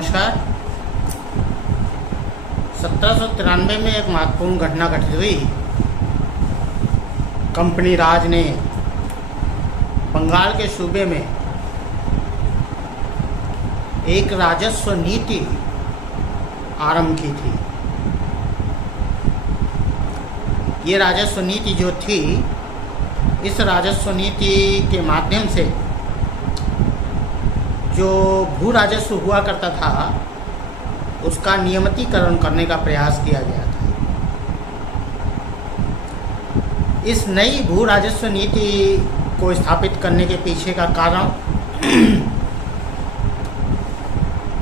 नमस्कार। 1793 में एक महत्वपूर्ण घटना घटित हुई। कंपनी राज ने बंगाल के सूबे में एक राजस्व नीति आरंभ की थी। ये राजस्व नीति जो थी, इस राजस्व नीति के माध्यम से जो भू राजस्व हुआ करता था उसका नियमितीकरण करने का प्रयास किया गया था। इस नई भू राजस्व नीति को स्थापित करने के पीछे का कारण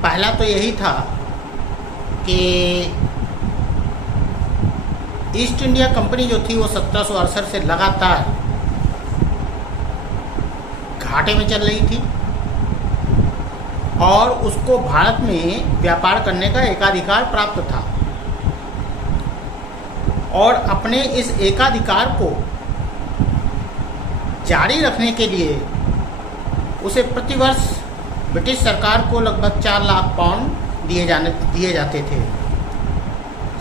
पहला तो यही था कि ईस्ट इंडिया कंपनी जो थी वो 1768 से लगातार घाटे में चल रही थी और उसको भारत में व्यापार करने का एकाधिकार प्राप्त था और अपने इस एकाधिकार को जारी रखने के लिए उसे प्रतिवर्ष ब्रिटिश सरकार को लगभग 4 लाख पाउंड दिए जाते थे।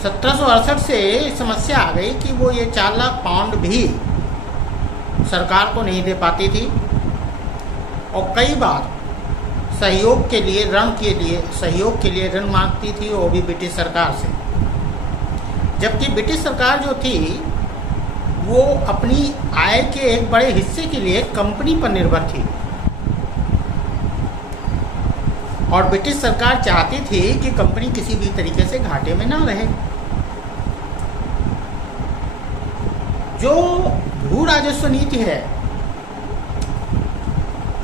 1768 से समस्या आ गई कि वो ये 4 लाख पाउंड भी सरकार को नहीं दे पाती थी और कई बार सहयोग के लिए ऋण मांगती थी, वो भी ब्रिटिश सरकार से। जबकि ब्रिटिश सरकार जो थी वो अपनी आय के एक बड़े हिस्से के लिए कंपनी पर निर्भर थी और ब्रिटिश सरकार चाहती थी कि कंपनी किसी भी तरीके से घाटे में ना रहे। जो भू राजस्व नीति है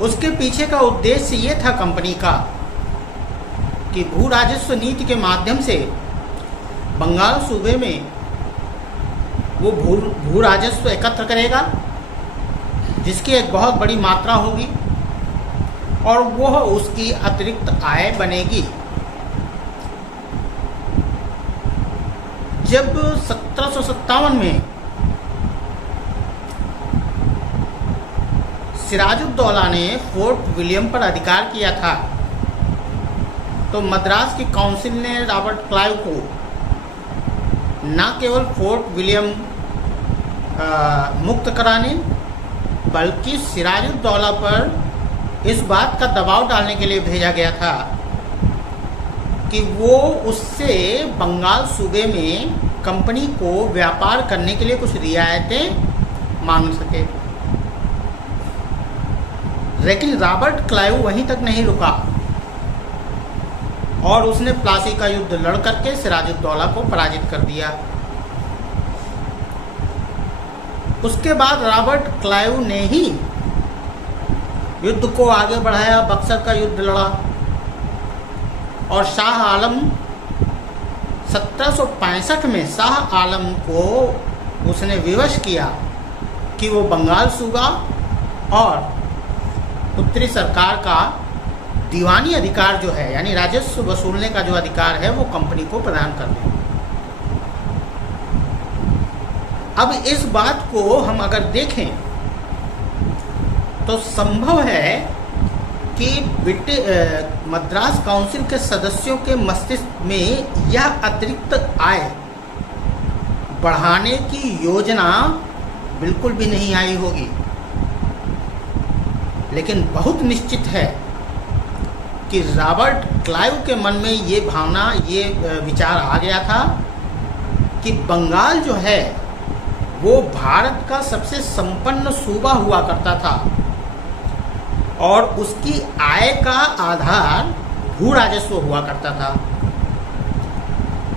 उसके पीछे का उद्देश्य ये था कंपनी का कि भू राजस्व नीति के माध्यम से बंगाल सूबे में वो भू राजस्व एकत्र करेगा जिसकी एक बहुत बड़ी मात्रा होगी और वह उसकी अतिरिक्त आय बनेगी। जब 1757 में सिराजुद्दौला ने फोर्ट विलियम पर अधिकार किया था तो मद्रास की काउंसिल ने रॉबर्ट क्लाइव को न केवल फोर्ट विलियम मुक्त कराने बल्कि सिराजुद्दौला पर इस बात का दबाव डालने के लिए भेजा गया था कि वो उससे बंगाल सूबे में कंपनी को व्यापार करने के लिए कुछ रियायतें मांग सके। लेकिन रॉबर्ट क्लाइव वहीं तक नहीं रुका और उसने प्लासी का युद्ध लड़ करके सिराजुद्दौला को पराजित कर दिया। उसके बाद रॉबर्ट क्लाइव ने ही युद्ध को आगे बढ़ाया, बक्सर का युद्ध लड़ा और शाह आलम 1765 में शाह आलम को उसने विवश किया कि वो बंगाल सूबा और उत्तरी सरकार का दीवानी अधिकार जो है यानी राजस्व वसूलने का जो अधिकार है वो कंपनी को प्रदान कर दे। अब इस बात को हम अगर देखें तो संभव है कि मद्रास काउंसिल के सदस्यों के मस्तिष्क में यह अतिरिक्त आय बढ़ाने की योजना बिल्कुल भी नहीं आई होगी, लेकिन बहुत निश्चित है कि रॉबर्ट क्लाइव के मन में ये भावना, ये विचार आ गया था कि बंगाल जो है वो भारत का सबसे संपन्न सूबा हुआ करता था और उसकी आय का आधार भू राजस्व हुआ करता था।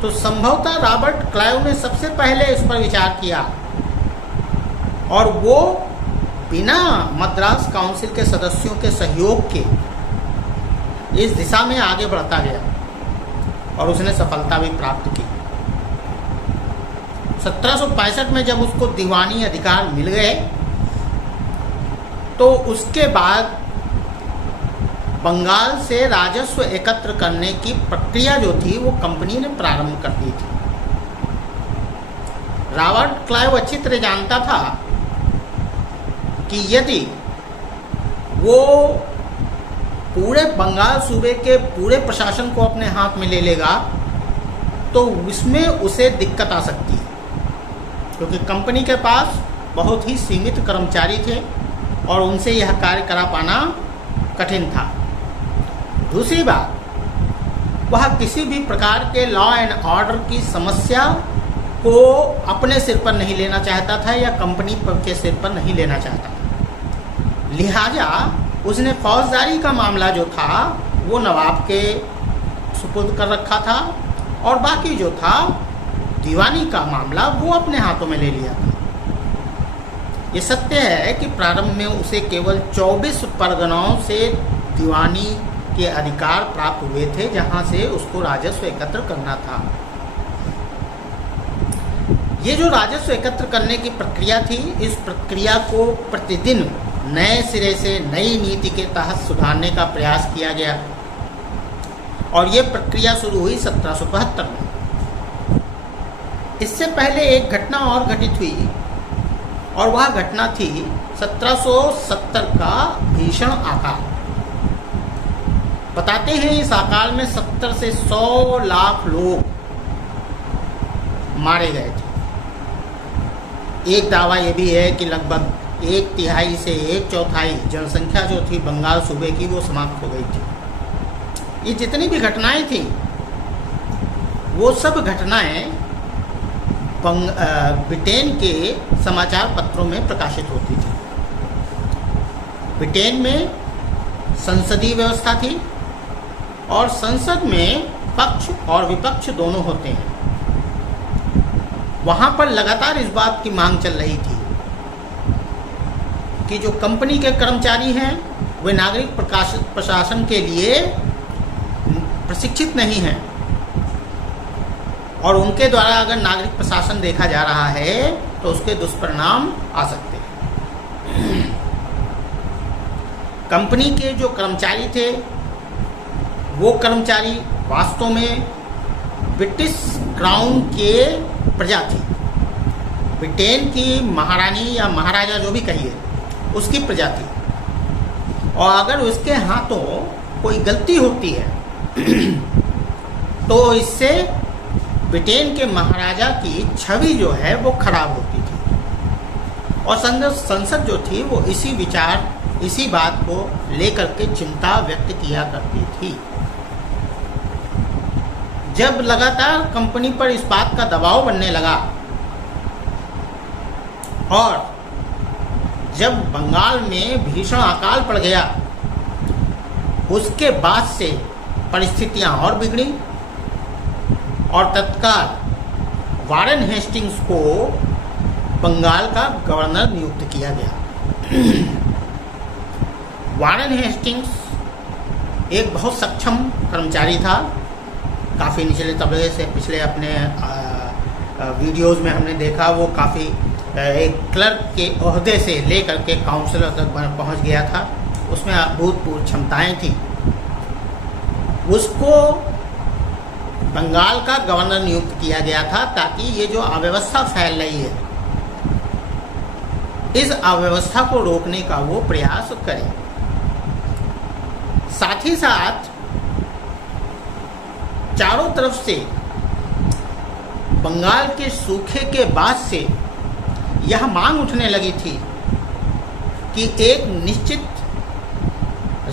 तो संभवतः रॉबर्ट क्लाइव ने सबसे पहले इस पर विचार किया और वो बिना मद्रास काउंसिल के सदस्यों के सहयोग के इस दिशा में आगे बढ़ता गया और उसने सफलता भी प्राप्त की। 1765 में जब उसको दीवानी अधिकार मिल गए तो उसके बाद बंगाल से राजस्व एकत्र करने की प्रक्रिया जो थी वो कंपनी ने प्रारंभ कर दी थी। रॉबर्ट क्लाइव अच्छी तरह जानता था कि यदि वो पूरे बंगाल सूबे के पूरे प्रशासन को अपने हाथ में ले लेगा तो उसमें उसे दिक्कत आ सकती है, क्योंकि कंपनी के पास बहुत ही सीमित कर्मचारी थे और उनसे यह कार्य करा पाना कठिन था। दूसरी बात, वह किसी भी प्रकार के लॉ एंड ऑर्डर की समस्या को अपने सिर पर नहीं लेना चाहता था या कंपनी के सिर पर नहीं लेना चाहता था। लिहाजा उसने फौजदारी का मामला जो था वो नवाब के सुपुर्द कर रखा था और बाकी जो था दीवानी का मामला वो अपने हाथों में ले लिया था। ये सत्य है कि प्रारंभ में उसे केवल 24 परगनाओं से दीवानी के अधिकार प्राप्त हुए थे, जहां से उसको राजस्व एकत्र करना था। ये जो राजस्व एकत्र करने की प्रक्रिया थी, इस प्रक्रिया को प्रतिदिन नए सिरे से नई नीति के तहत सुधारने का प्रयास किया गया और ये प्रक्रिया शुरू हुई 1772 में। इससे पहले एक घटना और घटित हुई और वह घटना थी 1770 का भीषण अकाल। बताते हैं इस अकाल में 70 से 100 लाख लोग मारे गए थे। एक दावा यह भी है कि लगभग 1/3 से 1/4 जनसंख्या जो थी बंगाल सूबे की वो समाप्त हो गई थी। ये जितनी भी घटनाएं थी वो सब घटनाएं ब्रिटेन के समाचार पत्रों में प्रकाशित होती थी। ब्रिटेन में संसदीय व्यवस्था थी और संसद में पक्ष और विपक्ष दोनों होते हैं। वहां पर लगातार इस बात की मांग चल रही थी कि जो कंपनी के कर्मचारी हैं वे नागरिक प्रशासन के लिए प्रशिक्षित नहीं हैं और उनके द्वारा अगर नागरिक प्रशासन देखा जा रहा है तो उसके दुष्परिणाम आ सकते हैं। कंपनी के जो कर्मचारी थे वो कर्मचारी वास्तव में ब्रिटिश क्राउन के प्रजा थी। ब्रिटेन की महारानी या महाराजा जो भी कहिए उसकी प्रजा थी और अगर उसके हाथों कोई गलती होती है तो इससे ब्रिटेन के महाराजा की छवि जो है वो खराब होती थी और संसद जो थी वो इसी बात को लेकर के चिंता व्यक्त किया करती थी। जब लगातार कंपनी पर इस बात का दबाव बनने लगा और जब बंगाल में भीषण अकाल पड़ गया, उसके बाद से परिस्थितियां और बिगड़ी और तत्काल वारेन हेस्टिंग्स को बंगाल का गवर्नर नियुक्त किया गया। वारेन हेस्टिंग्स एक बहुत सक्षम कर्मचारी था। काफ़ी निचले तबके से पिछले अपने वीडियोज़ में हमने देखा वो काफ़ी एक क्लर्क के ओहदे से लेकर के काउंसलर तक पहुंच गया था। उसमें अभूतपूर्व क्षमताएं थी। उसको बंगाल का गवर्नर नियुक्त किया गया था ताकि ये जो अव्यवस्था फैल रही है इस अव्यवस्था को रोकने का वो प्रयास करे। साथ ही साथ चारों तरफ से बंगाल के सूखे के बाद से यह मांग उठने लगी थी कि एक निश्चित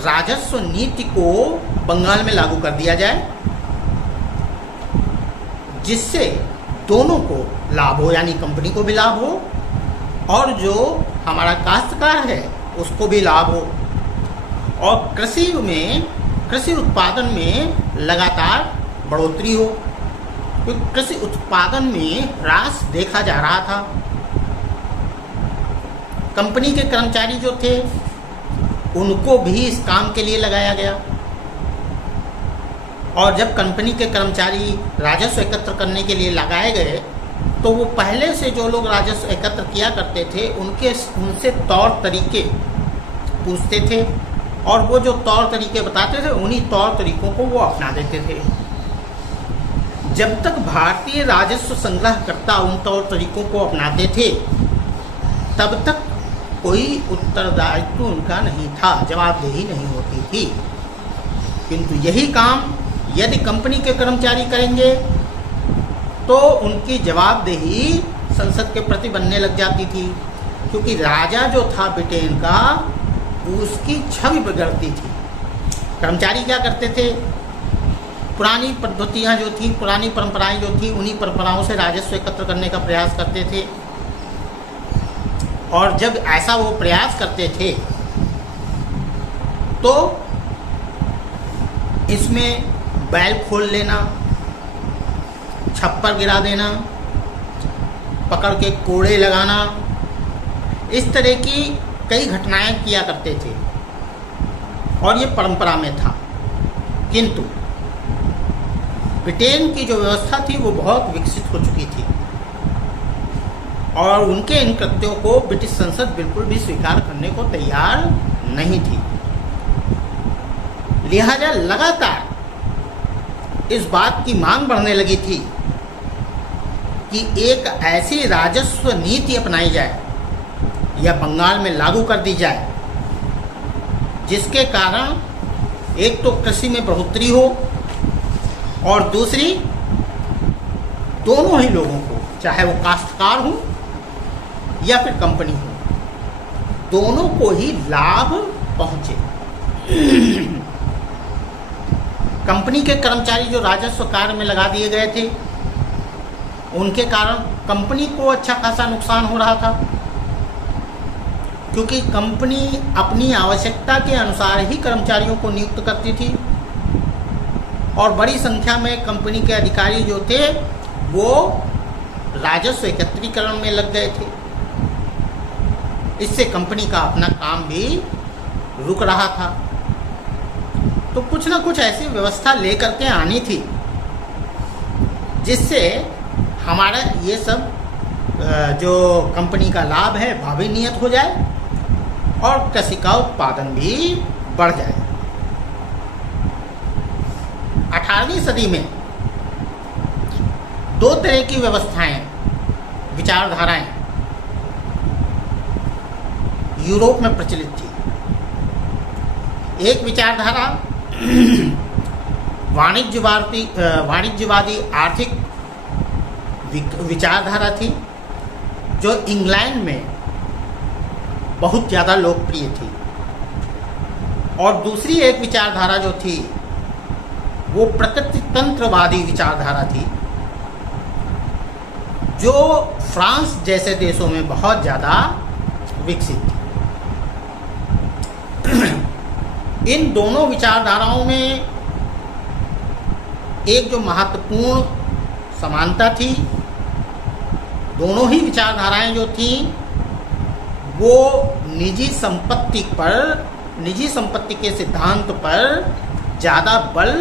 राजस्व नीति को बंगाल में लागू कर दिया जाए जिससे दोनों को लाभ हो, यानी कंपनी को भी लाभ हो और जो हमारा काश्तकार है उसको भी लाभ हो और कृषि उत्पादन में लगातार बढ़ोतरी हो, क्योंकि कृषि उत्पादन में ह्रास देखा जा रहा था। कंपनी के कर्मचारी जो थे उनको भी इस काम के लिए लगाया गया और जब कंपनी के कर्मचारी राजस्व एकत्र करने के लिए लगाए गए तो वो पहले से जो लोग राजस्व एकत्र किया करते थे उनसे तौर तरीके पूछते थे और वो जो तौर तरीके बताते थे उन्हीं तौर तरीकों को वो अपना देते थे। जब तक भारतीय राजस्व संग्रहकर्ता उन तौर तरीकों को अपनाते थे तब तक कोई उत्तरदायित्व उनका नहीं था, जवाबदेही नहीं होती थी। किंतु यही काम यदि कंपनी के कर्मचारी करेंगे तो उनकी जवाबदेही संसद के प्रति बनने लग जाती थी, क्योंकि राजा जो था ब्रिटेन का उसकी छवि बिगड़ती थी। कर्मचारी क्या करते थे, पुरानी पद्धतियाँ जो थी, पुरानी परंपराएं जो थी, उन्हीं परंपराओं से राजस्व एकत्र करने का प्रयास करते थे। और जब ऐसा वो प्रयास करते थे तो इसमें बैल खोल लेना, छप्पर गिरा देना, पकड़ के कोड़े लगाना, इस तरह की कई घटनाएं किया करते थे और ये परंपरा में था। किंतु ब्रिटेन की जो व्यवस्था थी वो बहुत विकसित हो चुकी थी और उनके इन कृत्यों को ब्रिटिश संसद बिल्कुल भी स्वीकार करने को तैयार नहीं थी। लिहाजा लगातार इस बात की मांग बढ़ने लगी थी कि एक ऐसी राजस्व नीति अपनाई जाए या बंगाल में लागू कर दी जाए जिसके कारण एक तो कृषि में बढ़ोतरी हो और दूसरी दोनों ही लोगों को, चाहे वो काश्तकार हो या फिर कंपनी हो, दोनों को ही लाभ पहुंचे। कंपनी के कर्मचारी जो राजस्व कार्य में लगा दिए गए थे उनके कारण कंपनी को अच्छा खासा नुकसान हो रहा था, क्योंकि कंपनी अपनी आवश्यकता के अनुसार ही कर्मचारियों को नियुक्त करती थी और बड़ी संख्या में कंपनी के अधिकारी जो थे वो राजस्व एकत्रीकरण में लग गए थे। इससे कंपनी का अपना काम भी रुक रहा था। तो कुछ ना कुछ ऐसी व्यवस्था लेकर के आनी थी जिससे हमारा ये सब जो कंपनी का लाभ है भावी नियत हो जाए और कृषि का उत्पादन भी बढ़ जाए। 18वीं सदी में दो तरह की व्यवस्थाएं, विचारधाराएं यूरोप में प्रचलित थी। एक विचारधारा वाणिज्यवादी आर्थिक विचारधारा थी जो इंग्लैंड में बहुत ज़्यादा लोकप्रिय थी, और दूसरी एक विचारधारा जो थी वो प्रकृति तंत्रवादी विचारधारा थी जो फ्रांस जैसे देशों में बहुत ज़्यादा विकसित थी। इन दोनों विचारधाराओं में एक जो महत्वपूर्ण समानता थी, दोनों ही विचारधाराएं जो थी वो निजी संपत्ति के सिद्धांत पर ज़्यादा बल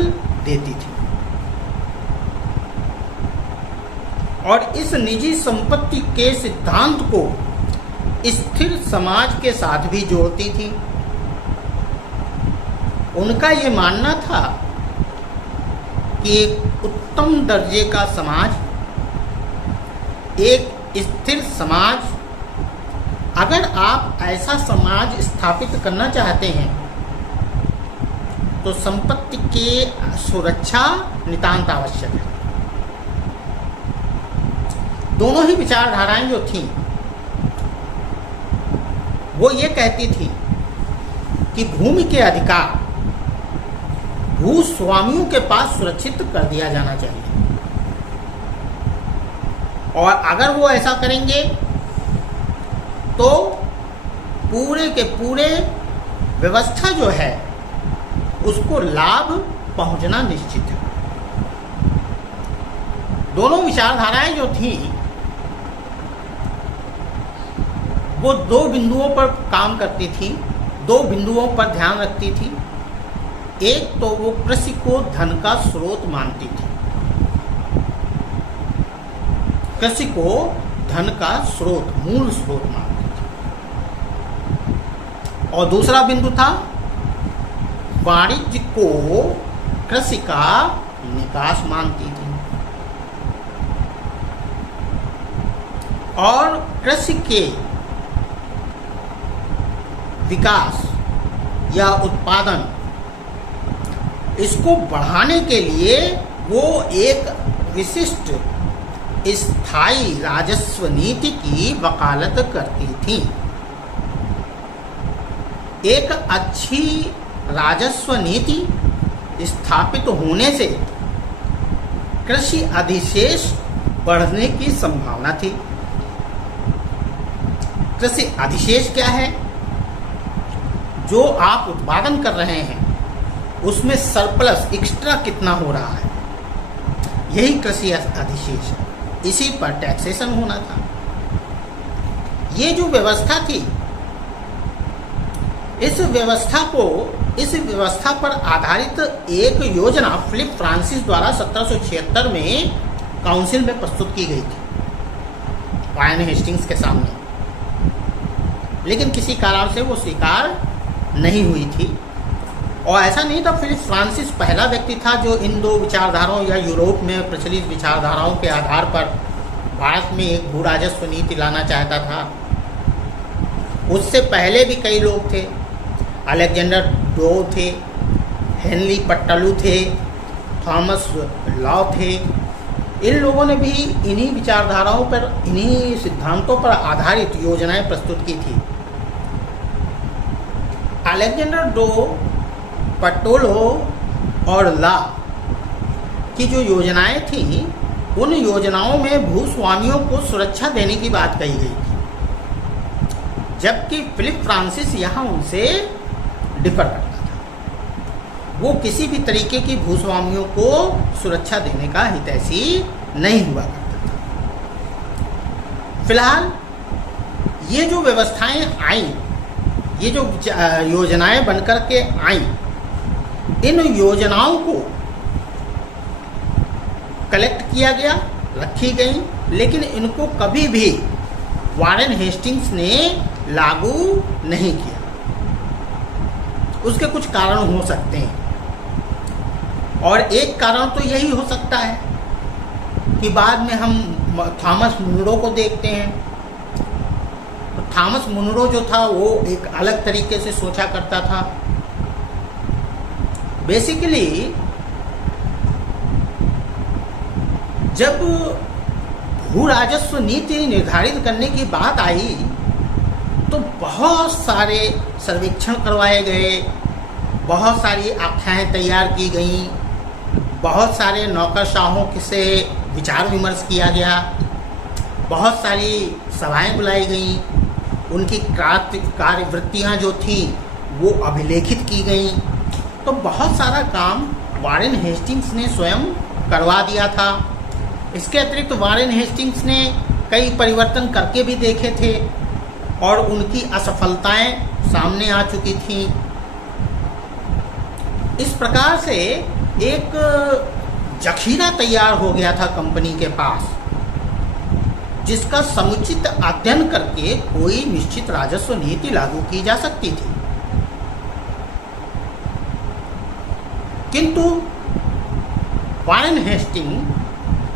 देती थी और इस निजी संपत्ति के सिद्धांत को स्थिर समाज के साथ भी जोड़ती थी। उनका ये मानना था कि एक उत्तम दर्जे का समाज, एक स्थिर समाज, अगर आप ऐसा समाज स्थापित करना चाहते हैं तो संपत्ति की सुरक्षा नितांत आवश्यक है। दोनों ही विचारधाराएं जो थीं वो ये कहती थी कि भूमि के अधिकार भूस्वामियों के पास सुरक्षित कर दिया जाना चाहिए, और अगर वो ऐसा करेंगे तो पूरे के पूरे व्यवस्था जो है उसको लाभ पहुंचना निश्चित है। दोनों विचारधाराएं जो थी वो दो बिंदुओं पर काम करती थी, दो बिंदुओं पर ध्यान रखती थी। एक तो वो कृषि को धन का स्रोत मानती थी, कृषि को धन का स्रोत, मूल स्रोत मानती थी, और दूसरा बिंदु था वाणिज्य को कृषि का निकास मानती थी। और कृषि के विकास या उत्पादन इसको बढ़ाने के लिए वो एक विशिष्ट स्थायी राजस्व नीति की वकालत करती थी। एक अच्छी राजस्व नीति स्थापित होने से कृषि अधिशेष बढ़ने की संभावना थी। कृषि अधिशेष क्या है? जो आप उत्पादन कर रहे हैं उसमें सरप्लस एक्स्ट्रा कितना हो रहा है, यही कृषि अधिशेष है। इसी पर टैक्सेशन होना था। ये जो व्यवस्था थी, इस व्यवस्था पर आधारित एक योजना फिलिप फ्रांसिस द्वारा 1776 में काउंसिल में प्रस्तुत की गई थी वारेन हेस्टिंग्स के सामने, लेकिन किसी कारण से वो स्वीकार नहीं हुई थी। और ऐसा नहीं था फिलिप फ्रांसिस पहला व्यक्ति था जो इन दो विचारधाराओं या यूरोप में प्रचलित विचारधाराओं के आधार पर भारत में एक भू राजस्व नीति लाना चाहता था। उससे पहले भी कई लोग थे। अलेक्जेंडर डो थे, हेनरी पट्टलू थे, थॉमस लॉ थे। इन लोगों ने भी इन्हीं विचारधाराओं पर, इन्हीं सिद्धांतों पर आधारित योजनाएं प्रस्तुत की थी। अलेक्जेंडर डो, पटोलो और ला की जो योजनाएं थीं, उन योजनाओं में भूस्वामियों को सुरक्षा देने की बात कही गई थी, जबकि फिलिप फ्रांसिस यहाँ उनसे डिफर करता था। वो किसी भी तरीके की भूस्वामियों को सुरक्षा देने का हितैषी नहीं हुआ करता था। फिलहाल ये जो व्यवस्थाएं आईं, ये जो योजनाएं बनकर के आईं, इन योजनाओं को कलेक्ट किया गया, रखी गई, लेकिन इनको कभी भी वारेन हेस्टिंग्स ने लागू नहीं किया। उसके कुछ कारण हो सकते हैं, और एक कारण तो यही हो सकता है कि बाद में हम थॉमस मुनरो को देखते हैं। तो थॉमस मुनरो जो था वो एक अलग तरीके से सोचा करता था। बेसिकली जब भू राजस्व नीति निर्धारित करने की बात आई तो बहुत सारे सर्वेक्षण करवाए गए, बहुत सारी आख्याएं तैयार की गईं, बहुत सारे नौकरशाहों से विचार विमर्श किया गया, बहुत सारी सभाएं बुलाई गईं, उनकी कार्यवृत्तियां जो थी वो अभिलेखित की गईं। तो बहुत सारा काम वारेन हेस्टिंग्स ने स्वयं करवा दिया था। इसके अतिरिक्त वारेन हेस्टिंग्स ने कई परिवर्तन करके भी देखे थे और उनकी असफलताएं सामने आ चुकी थीं। इस प्रकार से एक जखीरा तैयार हो गया था कंपनी के पास, जिसका समुचित अध्ययन करके कोई निश्चित राजस्व नीति लागू की जा सकती थी। किंतु वारेन हेस्टिंग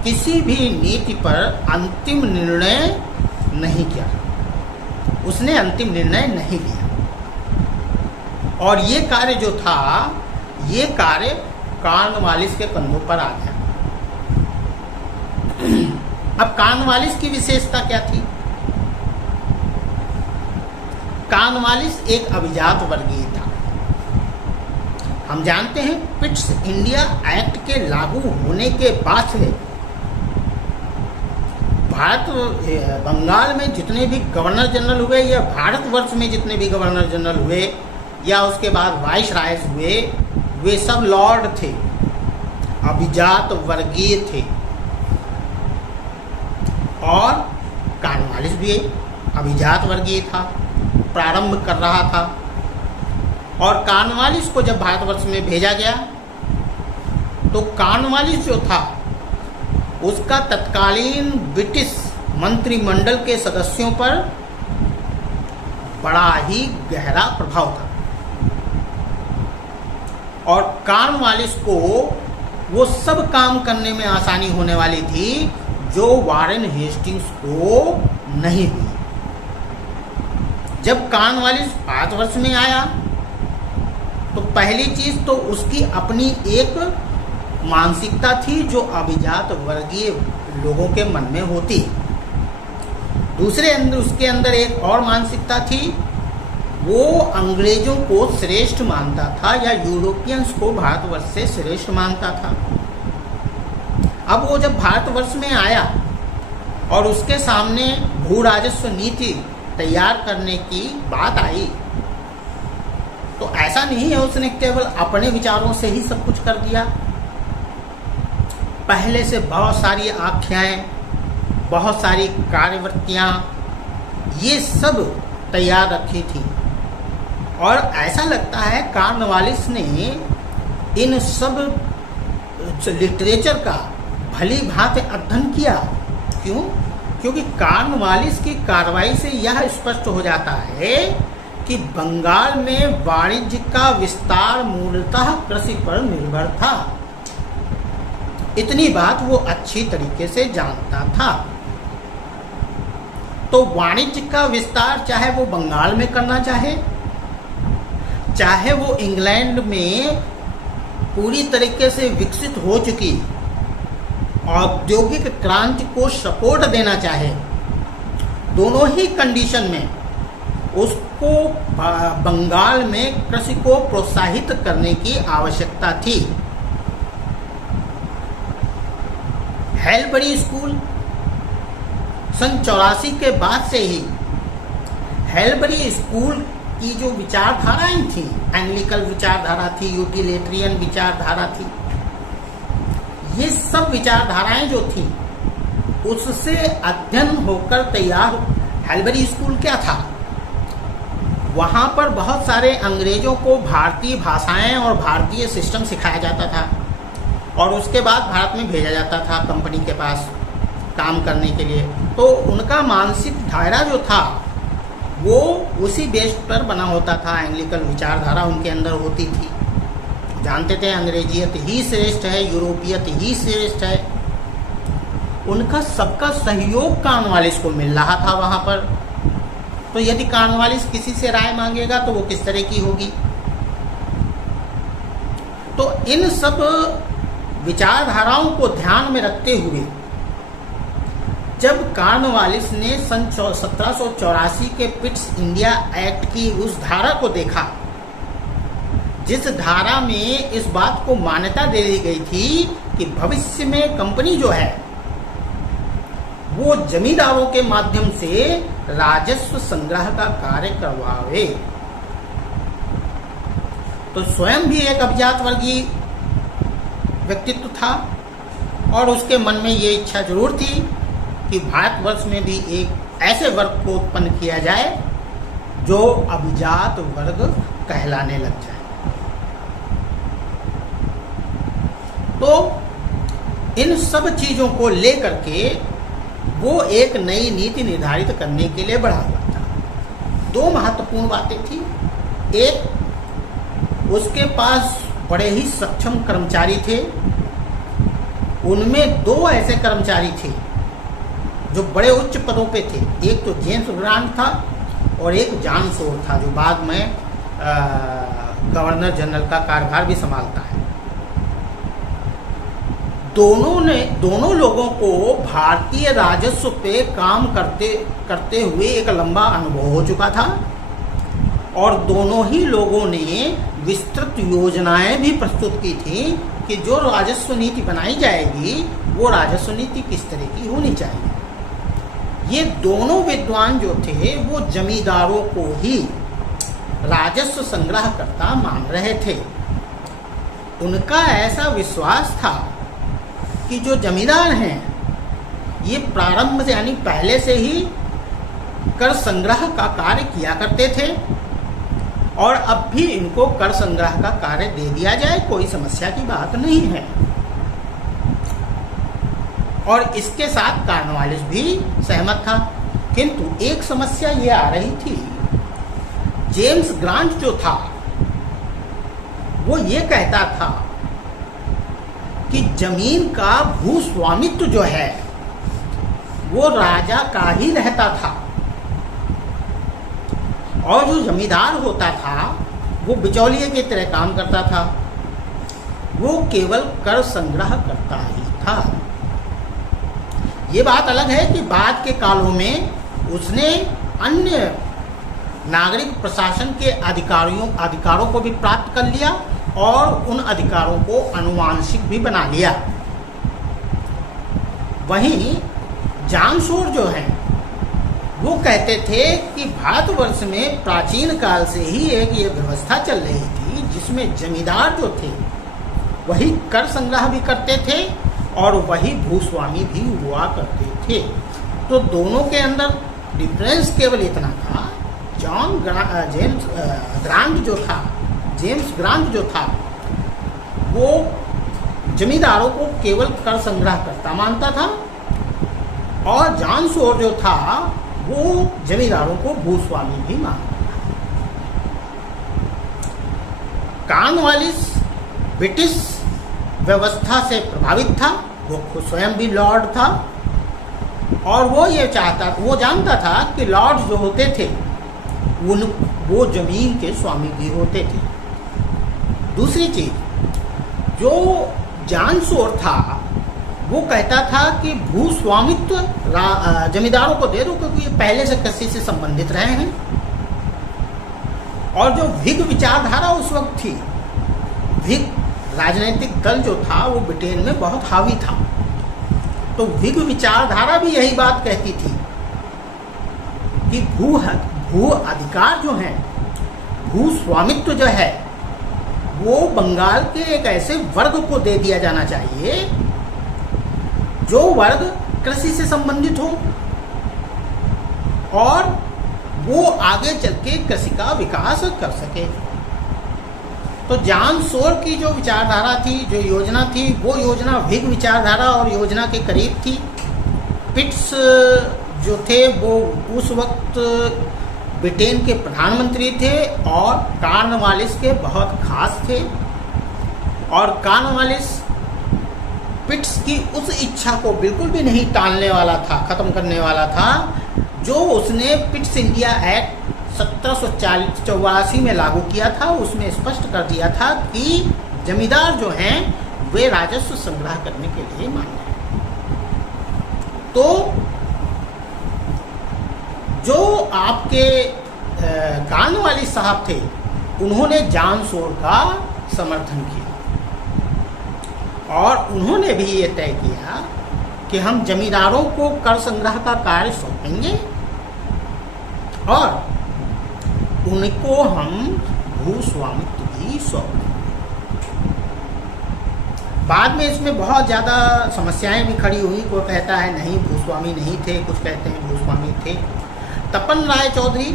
किसी भी नीति पर अंतिम निर्णय नहीं किया, उसने अंतिम निर्णय नहीं लिया, और ये कार्य जो था, ये कार्य कॉर्नवालिस के कंधों पर आ गया। अब कॉर्नवालिस की विशेषता क्या थी? कॉर्नवालिस एक अभिजात वर्गीय था। हम जानते हैं पिट्स इंडिया एक्ट के लागू होने के बाद से बंगाल में जितने भी गवर्नर जनरल हुए, या भारतवर्ष में जितने भी गवर्नर जनरल हुए, या उसके बाद वाइस रायस हुए, वे सब लॉर्ड थे, अभिजात वर्गीय थे। और कॉर्नवालिस भी अभिजात वर्गीय था, प्रारंभ कर रहा था। और कॉर्नवालिस को जब भारतवर्ष में भेजा गया तो कॉर्नवालिस जो था उसका तत्कालीन ब्रिटिश मंत्रिमंडल के सदस्यों पर बड़ा ही गहरा प्रभाव था, और कॉर्नवालिस को वो सब काम करने में आसानी होने वाली थी जो वारेन हेस्टिंग्स को नहीं हुई। जब कॉर्नवालिस भारतवर्ष में आया तो पहली चीज तो उसकी अपनी एक मानसिकता थी जो अभिजात वर्गीय लोगों के मन में होती। दूसरे अंदर उसके अंदर एक और मानसिकता थी, वो अंग्रेजों को श्रेष्ठ मानता था या यूरोपियंस को भारतवर्ष से श्रेष्ठ मानता था। अब वो जब भारतवर्ष में आया और उसके सामने भू राजस्व नीति तैयार करने की बात आई, तो ऐसा नहीं है उसने केवल अपने विचारों से ही सब कुछ कर दिया। पहले से बहुत सारी आख्याएं, बहुत सारी कार्यवृत्तियां, ये सब तैयार रखी थी। और ऐसा लगता है कॉर्नवालिस ने इन सब लिटरेचर का भली भांति अध्ययन किया। क्यों? क्योंकि कॉर्नवालिस की कार्रवाई से यह स्पष्ट हो जाता है कि बंगाल में वाणिज्य का विस्तार मूलतः कृषि पर निर्भर था। इतनी बात वो अच्छी तरीके से जानता था। तो वाणिज्य का विस्तार चाहे वो बंगाल में करना चाहे वो इंग्लैंड में पूरी तरीके से विकसित हो चुकी औद्योगिक क्रांति को सपोर्ट देना चाहे, दोनों ही कंडीशन में उसको बंगाल में कृषि को प्रोत्साहित करने की आवश्यकता थी। हेलबरी स्कूल सन 84 के बाद से ही हेलबरी स्कूल की जो विचारधाराएं थी, एंग्लिकल विचारधारा थी, यूटिलिटेरियन विचारधारा थी, ये सब विचारधाराएं जो थी उससे अध्ययन होकर तैयार हेलबरी स्कूल क्या था? वहाँ पर बहुत सारे अंग्रेजों को भारतीय भाषाएं और भारतीय सिस्टम सिखाया जाता था और उसके बाद भारत में भेजा जाता था कंपनी के पास काम करने के लिए। तो उनका मानसिक दायरा जो था वो उसी बेस पर बना होता था। एंग्लिकल विचारधारा उनके अंदर होती थी। जानते थे अंग्रेजियत ही श्रेष्ठ है, यूरोपियत ही श्रेष्ठ है। उनका सबका सहयोग कॉर्नवालिस को मिल रहा था वहाँ पर। तो यदि कॉर्नवालिस किसी से राय मांगेगा तो वो किस तरह की होगी? तो इन सब विचारधाराओं को ध्यान में रखते हुए जब कॉर्नवालिस ने सन 1784 के पिट्स इंडिया एक्ट की उस धारा को देखा, जिस धारा में इस बात को मान्यता दे दी गई थी कि भविष्य में कंपनी जो है वो जमींदारों के माध्यम से राजस्व संग्रह का कार्य करवावे, तो स्वयं भी एक अभिजात वर्गीय व्यक्तित्व था और उसके मन में ये इच्छा जरूर थी कि भारतवर्ष में भी एक ऐसे वर्ग को उत्पन्न किया जाए जो अभिजात वर्ग कहलाने लग जाए। तो इन सब चीजों को लेकर के वो एक नई नीति निर्धारित करने के लिए बढ़ा हुआ था। दो महत्वपूर्ण बातें थी। एक, उसके पास बड़े ही सक्षम कर्मचारी थे। उनमें दो ऐसे कर्मचारी थे जो बड़े उच्च पदों पे थे। एक तो जेम्स ग्रांट था और एक जॉन शोर था जो बाद में गवर्नर जनरल का कार्यभार भी संभालता है। दोनों लोगों को भारतीय राजस्व पे काम करते हुए एक लंबा अनुभव हो चुका था और दोनों ही लोगों ने विस्तृत योजनाएं भी प्रस्तुत की थी कि जो राजस्व नीति बनाई जाएगी वो राजस्व नीति किस तरह की होनी चाहिए। ये दोनों विद्वान जो थे वो जमींदारों को ही राजस्व संग्रहकर्ता मान रहे थे। उनका ऐसा विश्वास था कि जो जमींदार हैं ये प्रारंभ से यानी पहले से ही कर संग्रह का कार्य किया करते थे और अब भी इनको कर संग्रह का कार्य दे दिया जाए, कोई समस्या की बात नहीं है। और इसके साथ कॉर्नवालिस भी सहमत था। किंतु एक समस्या ये आ रही थी, जेम्स ग्रांट जो था वो ये कहता था कि जमीन का भूस्वामित्व जो है वो राजा का ही रहता था और जो जमींदार होता था वो बिचौलिए की तरह काम करता था, वो केवल कर संग्रह करता ही था। ये बात अलग है कि बाद के कालों में उसने अन्य नागरिक प्रशासन के अधिकारों को भी प्राप्त कर लिया और उन अधिकारों को आनुवांशिक भी बना लिया। वहीं जामशोर जो हैं वो कहते थे कि भारतवर्ष में प्राचीन काल से ही एक ये व्यवस्था चल रही थी जिसमें जमींदार जो थे वही कर संग्रह भी करते थे और वही भूस्वामी भी हुआ करते थे। तो दोनों के अंदर डिफरेंस केवल इतना था, जेम्स ग्रांट जो था वो जमींदारों को केवल कर संग्रह करता मानता था और जॉन शोर जो था वो जमींदारों को भूस्वामी भी मानता था। कॉर्नवालिस ब्रिटिश व्यवस्था से प्रभावित था, वो खुद स्वयं भी लॉर्ड था और वो जानता था कि लॉर्ड जो होते थे वो जमीन के स्वामी भी होते थे। दूसरी चीज, जो जॉन शोर था वो कहता था कि भूस्वामित्व जमींदारों को दे दो क्योंकि ये पहले से कृषि से संबंधित रहे हैं। और जो व्हिग विचारधारा उस वक्त थी, व्हिग राजनीतिक दल जो था वो ब्रिटेन में बहुत हावी था, तो व्हिग विचारधारा भी यही बात कहती थी कि भू अधिकार जो है, भू स्वामित्व जो है वो बंगाल के एक ऐसे वर्ग को दे दिया जाना चाहिए जो वर्ग कृषि से संबंधित हो और वो आगे चल के कृषि का विकास कर सके। तो जॉन शोर की जो विचारधारा थी, जो योजना थी, वो योजना व्हिग विचारधारा और योजना के करीब थी। पिट्स जो थे वो उस वक्त ब्रिटेन के प्रधानमंत्री थे और कॉर्नवालिस के बहुत खास थे और कॉर्नवालिस पिट्स की उस इच्छा को बिल्कुल भी नहीं टालने वाला था, ख़त्म करने वाला था, जो उसने पिट्स इंडिया एक्ट 1784 में लागू किया था। उसमें स्पष्ट कर दिया था कि जमींदार जो हैं वे राजस्व संग्रह करने के लिए मान्य हैं। तो जो आपके कॉर्नवालिस साहब थे उन्होंने जॉन शोर का समर्थन किया और उन्होंने भी ये तय किया कि हम जमींदारों को कर संग्रह का कार्य सौंपेंगे और उनको हम भूस्वामित्व भी सौंपेंगे। बाद में इसमें बहुत ज़्यादा समस्याएं भी खड़ी हुई। कोई कहता है नहीं भूस्वामी नहीं थे, कुछ कहते हैं भूस्वामी थे। तपन राय चौधरी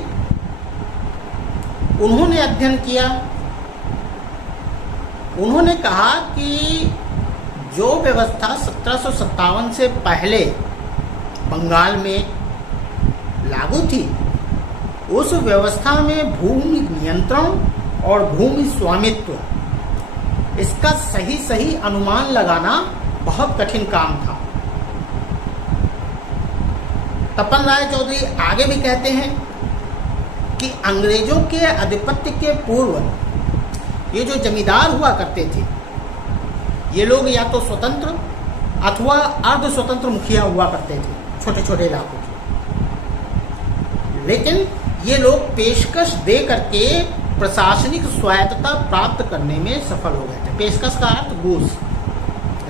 उन्होंने अध्ययन किया, उन्होंने कहा कि जो व्यवस्था 1757 से पहले बंगाल में लागू थी उस व्यवस्था में भूमि नियंत्रण और भूमि स्वामित्व इसका सही अनुमान लगाना बहुत कठिन काम था। तपन राय चौधरी आगे भी कहते हैं कि अंग्रेजों के आधिपत्य के पूर्व ये जो जमींदार हुआ करते थे ये लोग या तो स्वतंत्र अथवा अर्ध स्वतंत्र मुखिया हुआ करते थे छोटे छोटे इलाकों के, लेकिन ये लोग पेशकश दे करके प्रशासनिक स्वायत्तता प्राप्त करने में सफल हो गए थे। पेशकश का अर्थ घूस,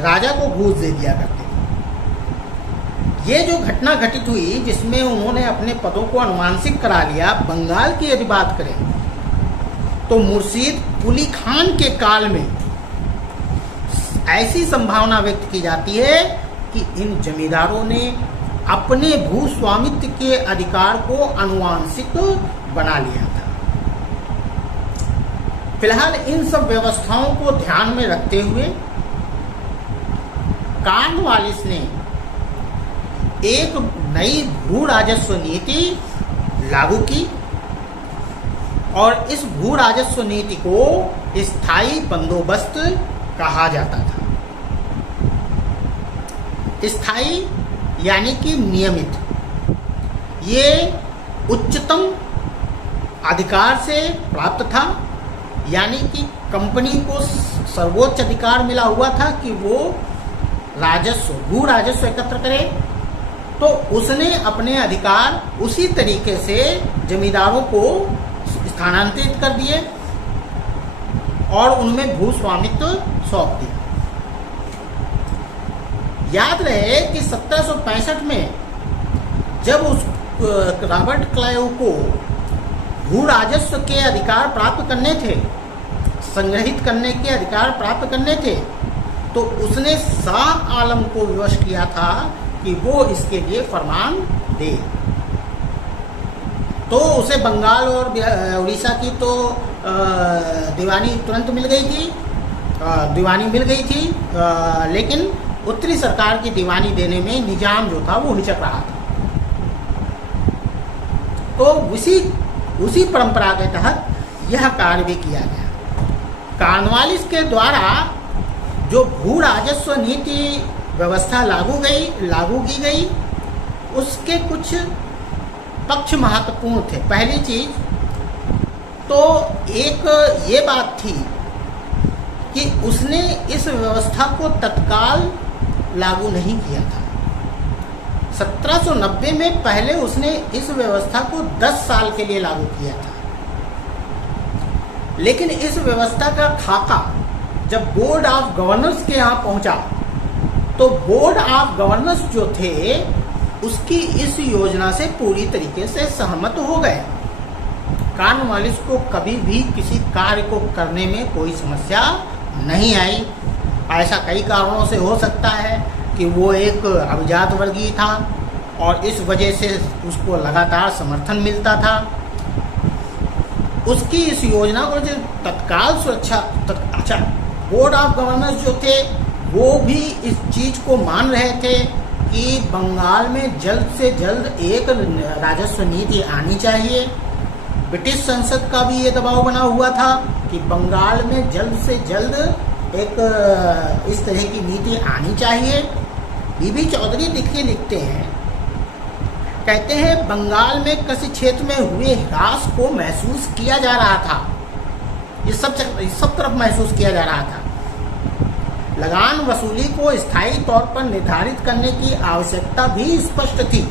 राजा को घूस दे दिया करते थे। ये जो घटना घटित हुई जिसमें उन्होंने अपने पदों को अनुवांशिक करा लिया, बंगाल की यदि बात करें तो मुर्शीद कुली खान के काल में ऐसी संभावना व्यक्त की जाती है कि इन जमींदारों ने अपने भूस्वामित्व के अधिकार को अनुवांशिक बना लिया था। फिलहाल इन सब व्यवस्थाओं को ध्यान में रखते हुए कॉर्नवालिस ने एक नई भू राजस्व नीति लागू की और इस भू राजस्व नीति को स्थायी बंदोबस्त कहा जाता था। स्थायी यानी कि नियमित, ये उच्चतम अधिकार से प्राप्त था यानी कि कंपनी को सर्वोच्च अधिकार मिला हुआ था कि वो राजस्व, भू राजस्व एकत्र करे, तो उसने अपने अधिकार उसी तरीके से जमींदारों को स्थानांतरित कर दिए और उनमें भू स्वामित्व सौंप दिया। याद रहे कि 1765 में जब उस रॉबर्ट क्लाइव को भू राजस्व के अधिकार प्राप्त करने थे, संग्रहित करने के अधिकार प्राप्त करने थे, तो उसने शाह आलम को विवश किया था कि वो इसके लिए फरमान दे। तो उसे बंगाल और उड़ीसा की तो दीवानी तुरंत मिल गई थी, लेकिन उत्तरी सरकार की दीवानी देने में निजाम जो था वो हिचक रहा था। तो उसी परंपरा के तहत यह कार्य भी किया गया। कॉर्नवालिस के द्वारा जो भू राजस्व नीति व्यवस्था लागू की गई, उसके कुछ पक्ष महत्वपूर्ण थे। पहली चीज तो एक ये बात थी कि उसने इस व्यवस्था को तत्काल लागू नहीं किया था। 1790 में पहले उसने इस व्यवस्था को 10 साल के लिए लागू किया था, लेकिन इस व्यवस्था का खाका जब बोर्ड ऑफ गवर्नर्स के यहाँ पहुंचा, तो बोर्ड ऑफ गवर्नर्स जो थे उसकी इस योजना से पूरी तरीके से सहमत हो गए। कॉर्नवालिस को कभी भी किसी कार्य को करने में कोई समस्या नहीं आई। ऐसा कई कारणों से हो सकता है कि वो एक अभिजात वर्गीय था और इस वजह से उसको लगातार समर्थन मिलता था। उसकी इस योजना को जो तत्काल अच्छा बोर्ड ऑफ गवर्नर्स जो थे वो भी इस चीज को मान रहे थे कि बंगाल में जल्द से जल्द एक राजस्व नीति आनी चाहिए। ब्रिटिश संसद का भी ये दबाव बना हुआ था कि बंगाल में जल्द से जल्द एक इस तरह की नीति आनी चाहिए। बीबी चौधरी लिखते हैं, कहते हैं बंगाल में कृषि क्षेत्र में हुए ह्रास को महसूस किया जा रहा था, ये सब तरफ महसूस किया जा रहा था। लगान वसूली को स्थायी तौर पर निर्धारित करने की आवश्यकता भी स्पष्ट थी।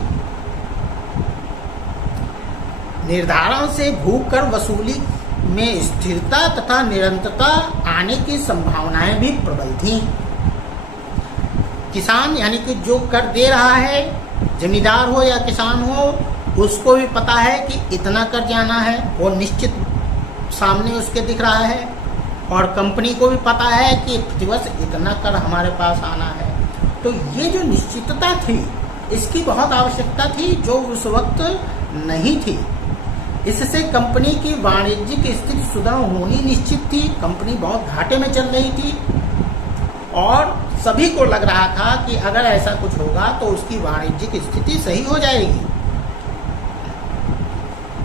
निर्धारण से भू कर वसूली में स्थिरता तथा निरंतरता आने की संभावनाएं भी प्रबल थीं। किसान यानी कि जो कर दे रहा है, जमींदार हो या किसान हो, उसको भी पता है कि इतना कर जाना है, वो निश्चित सामने उसके दिख रहा है, और कंपनी को भी पता है कि प्रतिवर्ष इतना कर हमारे पास आना है। तो ये जो निश्चितता थी, इसकी बहुत आवश्यकता थी, जो उस वक्त नहीं थी। इससे कंपनी की वाणिज्यिक स्थिति सुदृढ़ होनी निश्चित थी। कंपनी बहुत घाटे में चल रही थी और सभी को लग रहा था कि अगर ऐसा कुछ होगा तो उसकी वाणिज्यिक स्थिति सही हो जाएगी।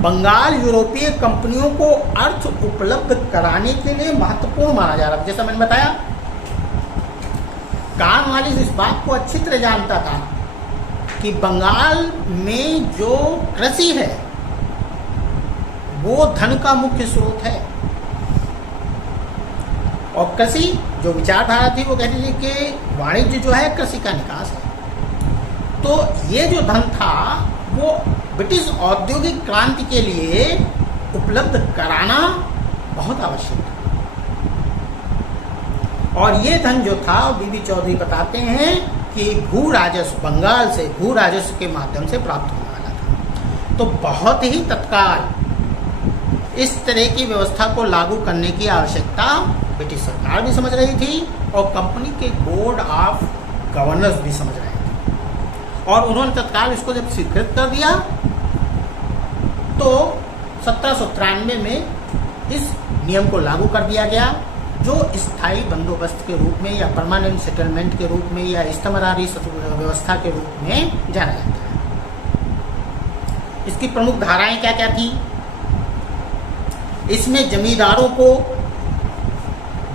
बंगाल यूरोपीय कंपनियों को अर्थ उपलब्ध कराने के लिए महत्वपूर्ण माना जा रहा था। जैसा मैंने बताया, कॉर्नवालिस इस बात को अच्छी तरह जानता था कि बंगाल में जो कृषि है वो धन का मुख्य स्रोत है, और कृषि जो विचारधारा थी वो कहती थी कि वाणिज्य जो है कृषि का निकास है। तो ये जो धन था वो ब्रिटिश औद्योगिक क्रांति के लिए उपलब्ध कराना बहुत आवश्यक था, और ये धन जो था बीबी चौधरी बताते हैं कि भू राजस्व, बंगाल से भू राजस्व के माध्यम से प्राप्त होने वाला था। तो बहुत ही तत्काल इस तरह की व्यवस्था को लागू करने की आवश्यकता ब्रिटिश सरकार भी समझ रही थी और कंपनी के बोर्ड ऑफ गवर्नर्स भी समझ रहे थे, और उन्होंने तत्काल इसको जब स्वीकृत कर दिया तो 1793 में इस नियम को लागू कर दिया गया, जो स्थायी बंदोबस्त के रूप में या परमानेंट सेटलमेंट के रूप में या इस्तमरारी व्यवस्था के रूप में जाना जाता है। इसकी प्रमुख धाराएं क्या क्या थी? इसमें जमींदारों को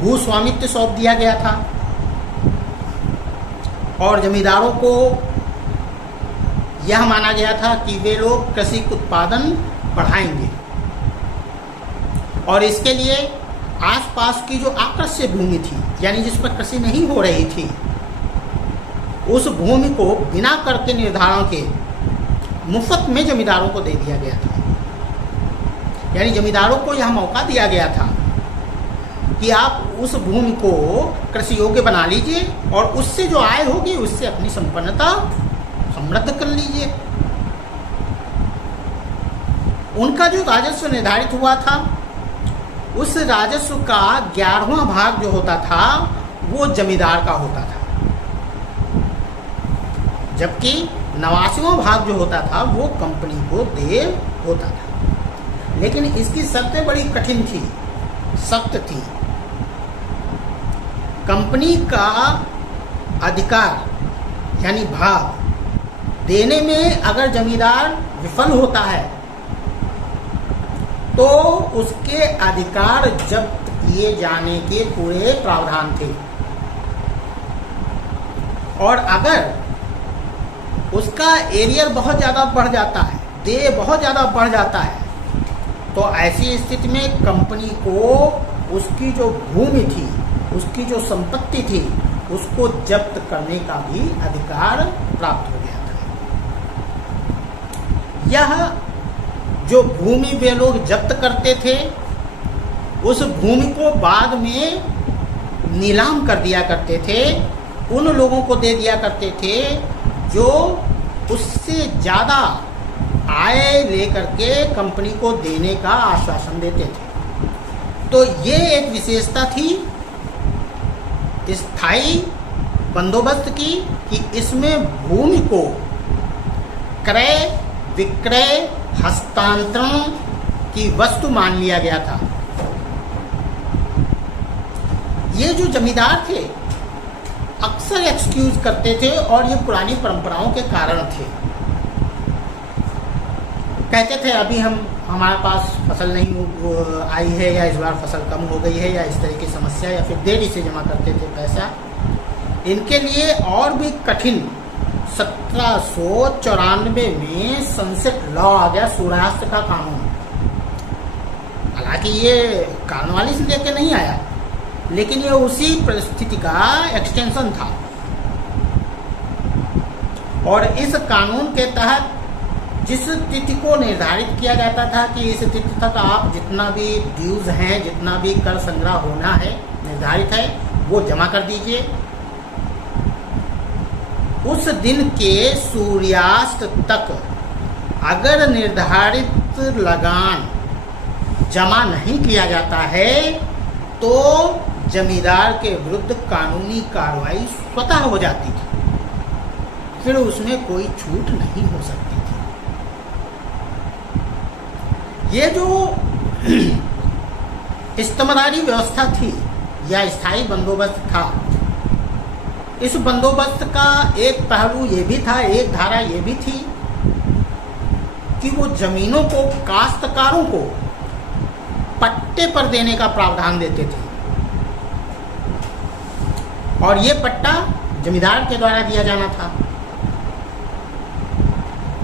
भू स्वामित्व सौंप दिया गया था, और जमींदारों को यह माना गया था कि वे लोग कृषि उत्पादन बढ़ाएंगे, और इसके लिए आसपास की जो आकृष्य भूमि थी, यानी जिस पर कृषि नहीं हो रही थी, उस भूमि को बिना कर के निर्धारण के मुफ्त में जमींदारों को दे दिया गया था। यानी जमींदारों को यह मौका दिया गया था कि आप उस भूमि को कृषि योग्य बना लीजिए और उससे जो आय होगी उससे अपनी संपन्नता समृद्ध कर लीजिए। उनका जो राजस्व निर्धारित हुआ था, उस राजस्व का 11वां भाग जो होता था वो जमींदार का होता था, जबकि 89वां भाग जो होता था वो कंपनी को देय होता था। लेकिन इसकी शर्तें बड़ी कठिन थी, सख्त थी। कंपनी का अधिकार यानी भाग देने में अगर जमींदार विफल होता है तो उसके अधिकार जब्त किए जाने के पूरे प्रावधान थे, और अगर उसका एरियर बहुत ज़्यादा बढ़ जाता है, देय बहुत ज़्यादा बढ़ जाता है, तो ऐसी स्थिति में कंपनी को उसकी जो भूमि थी, उसकी जो संपत्ति थी, उसको जब्त करने का भी अधिकार प्राप्त हो गया था। यह जो भूमि वे लोग जब्त करते थे, उस भूमि को बाद में नीलाम कर दिया करते थे, उन लोगों को दे दिया करते थे जो उससे ज़्यादा आय लेकर के कंपनी को देने का आश्वासन देते थे। तो ये एक विशेषता थी स्थायी बंदोबस्त की कि इसमें भूमि को क्रय विक्रय हस्तांतरण की वस्तु मान लिया गया था। ये जो जमींदार थे अक्सर एक्सक्यूज करते थे और ये पुरानी परंपराओं के कारण थे। कहते थे अभी हमारे पास फसल नहीं आई है, या इस बार फसल कम हो गई है, या इस तरह की समस्या, या फिर देरी से जमा करते थे पैसा। इनके लिए और भी कठिन 1794 में सनसेट लॉ आ गया, सूर्यास्त का कानून। हालांकि ये कार्नवालिस लेके नहीं आया, लेकिन ये उसी परिस्थिति का एक्सटेंशन था। और इस कानून के तहत जिस तिथि को निर्धारित किया जाता था कि इस तिथि तक आप जितना भी ड्यूज हैं, जितना भी कर संग्रह होना है, निर्धारित है, वो जमा कर दीजिए। उस दिन के सूर्यास्त तक अगर निर्धारित लगान जमा नहीं किया जाता है तो जमींदार के विरुद्ध कानूनी कार्रवाई स्वतः हो जाती थी, फिर उसमें कोई छूट नहीं हो सकती थी। ये जो इस्तमरारी व्यवस्था थी या स्थायी बंदोबस्त था, इस बंदोबस्त का एक पहलू ये भी था, एक धारा ये भी थी कि वो जमीनों को काश्तकारों को पट्टे पर देने का प्रावधान देते थे, और ये पट्टा जमींदार के द्वारा दिया जाना था।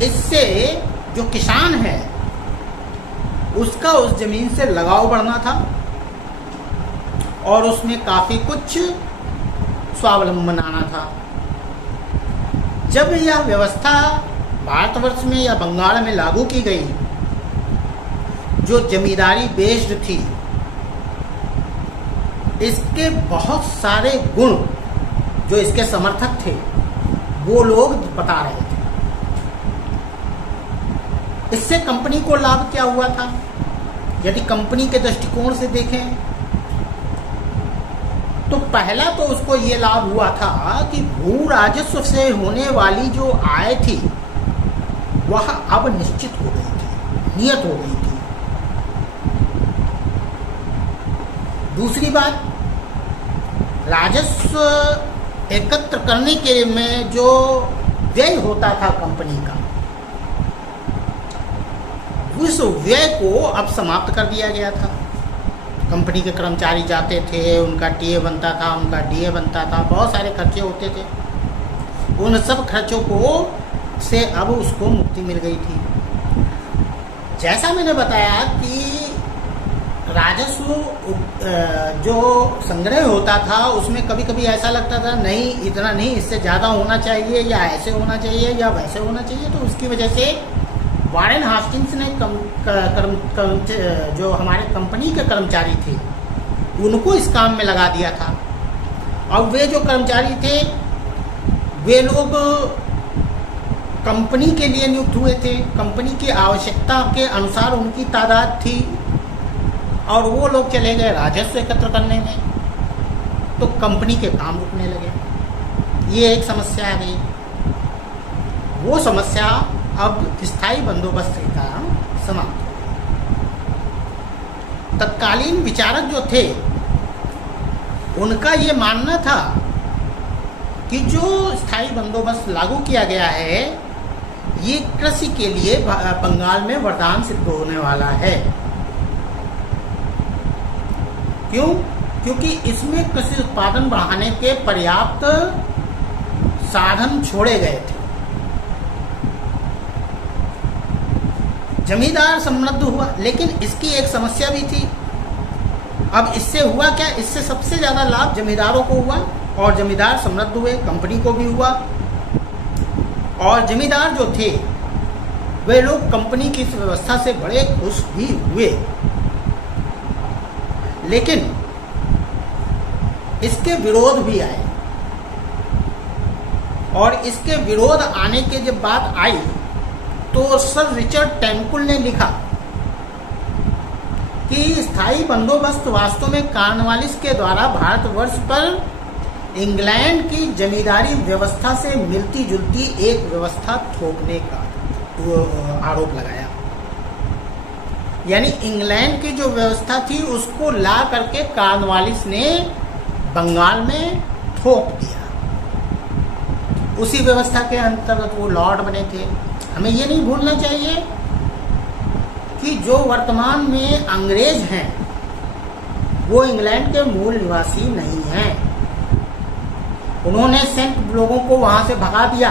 इससे जो किसान है उसका उस जमीन से लगाव बढ़ना था और उसमें काफी कुछ स्वावलंबन आना था। जब यह व्यवस्था भारतवर्ष में या बंगाल में लागू की गई, जो जमींदारी बेस्ड थी, इसके बहुत सारे गुण जो इसके समर्थक थे वो लोग बता रहे थे। इससे कंपनी को लाभ क्या हुआ था? यदि कंपनी के दृष्टिकोण से देखें तो पहला तो उसको ये लाभ हुआ था कि भू राजस्व से होने वाली जो आय थी वह अब निश्चित हो गई थी, नियत हो गई थी। दूसरी बात, राजस्व एकत्र करने के में जो व्यय होता था कंपनी का, उस व्यय को अब समाप्त कर दिया गया था। कंपनी के कर्मचारी जाते थे, उनका टीए बनता था, उनका डीए बनता था, बहुत सारे खर्चे होते थे। उन सब खर्चों को से अब उसको मुक्ति मिल गई थी। जैसा मैंने बताया कि राजस्व जो संग्रह होता था उसमें कभी कभी ऐसा लगता था नहीं इतना नहीं, इससे ज़्यादा होना चाहिए, या ऐसे होना चाहिए या वैसे होना चाहिए। तो उसकी वजह से वारेन हास्टिंग्स ने जो हमारे कंपनी के कर्मचारी थे उनको इस काम में लगा दिया था। और वे जो कर्मचारी थे वे लोग कंपनी के लिए नियुक्त हुए थे, कंपनी की आवश्यकता के अनुसार उनकी तादाद थी, और वो लोग चले गए राजस्व एकत्र करने में, तो कंपनी के काम रुकने लगे। ये एक समस्या आ गई। वो समस्या अब स्थायी बंदोबस्त के कारण समाप्त हो गई। तत्कालीन विचारक जो थे उनका ये मानना था कि जो स्थायी बंदोबस्त लागू किया गया है ये कृषि के लिए बंगाल में वरदान सिद्ध होने वाला है। क्यों? क्योंकि इसमें कृषि उत्पादन बढ़ाने के पर्याप्त साधन छोड़े गए थे। जमींदार समृद्ध हुआ, लेकिन इसकी एक समस्या भी थी। अब इससे हुआ क्या? इससे सबसे ज़्यादा लाभ जमींदारों को हुआ और जमींदार समृद्ध हुए, कंपनी को भी हुआ। और जमींदार जो थे वे लोग कंपनी की इस व्यवस्था से बड़े खुश भी हुए। लेकिन इसके विरोध भी आए, और इसके विरोध आने के जब बात आई तो सर रिचर्ड टेम्पल ने लिखा कि स्थायी बंदोबस्त वास्तव में कॉर्नवालिस के द्वारा भारतवर्ष पर इंग्लैंड की जमींदारी व्यवस्था से मिलती जुलती एक व्यवस्था थोपने का आरोप लगाया। यानी इंग्लैंड की जो व्यवस्था थी उसको ला करके कॉर्नवालिस ने बंगाल में थोप दिया। उसी व्यवस्था के अंतर्गत वो लॉर्ड बने थे। हमें ये नहीं भूलना चाहिए कि जो वर्तमान में अंग्रेज हैं वो इंग्लैंड के मूल निवासी नहीं हैं। उन्होंने सेंट लोगों को वहाँ से भगा दिया,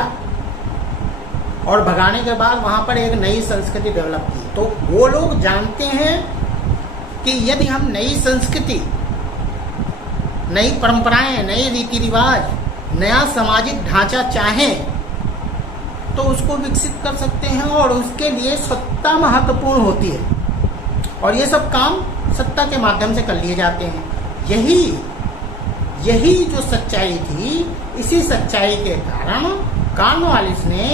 और भगाने के बाद वहाँ पर एक नई संस्कृति डेवलप की। तो वो लोग जानते हैं कि यदि हम नई संस्कृति, नई परंपराएं, नए रीति रिवाज, नया सामाजिक ढांचा चाहें तो उसको विकसित कर सकते हैं, और उसके लिए सत्ता महत्वपूर्ण होती है, और ये सब काम सत्ता के माध्यम से कर लिए जाते हैं। यही जो सच्चाई थी, इसी सच्चाई के कारण कॉर्नवालिस ने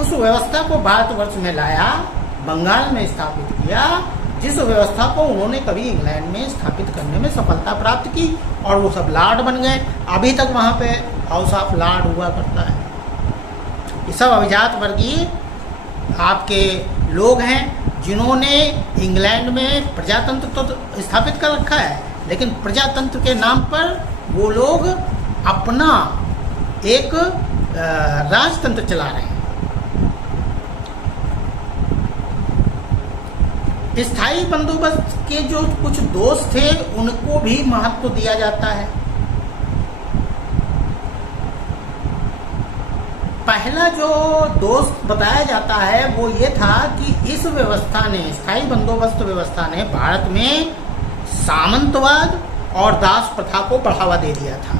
उस व्यवस्था को भारतवर्ष में लाया, बंगाल में स्थापित किया, जिस व्यवस्था को उन्होंने कभी इंग्लैंड में स्थापित करने में सफलता प्राप्त की, और वो सब लॉर्ड बन गए। अभी तक वहाँ पे हाउस ऑफ लॉर्ड हुआ करता है। ये सब अभिजात वर्गीय आपके लोग हैं जिन्होंने इंग्लैंड में प्रजातंत्र तो स्थापित कर रखा है, लेकिन प्रजातंत्र के नाम पर वो लोग अपना एक राजतंत्र चला रहे हैं। स्थायी बंदोबस्त के जो कुछ दोष थे उनको भी महत्व दिया जाता है। पहला जो दोष बताया जाता है वो ये था कि इस व्यवस्था ने, स्थायी बंदोबस्त व्यवस्था ने भारत में सामंतवाद और दास प्रथा को बढ़ावा दे दिया था।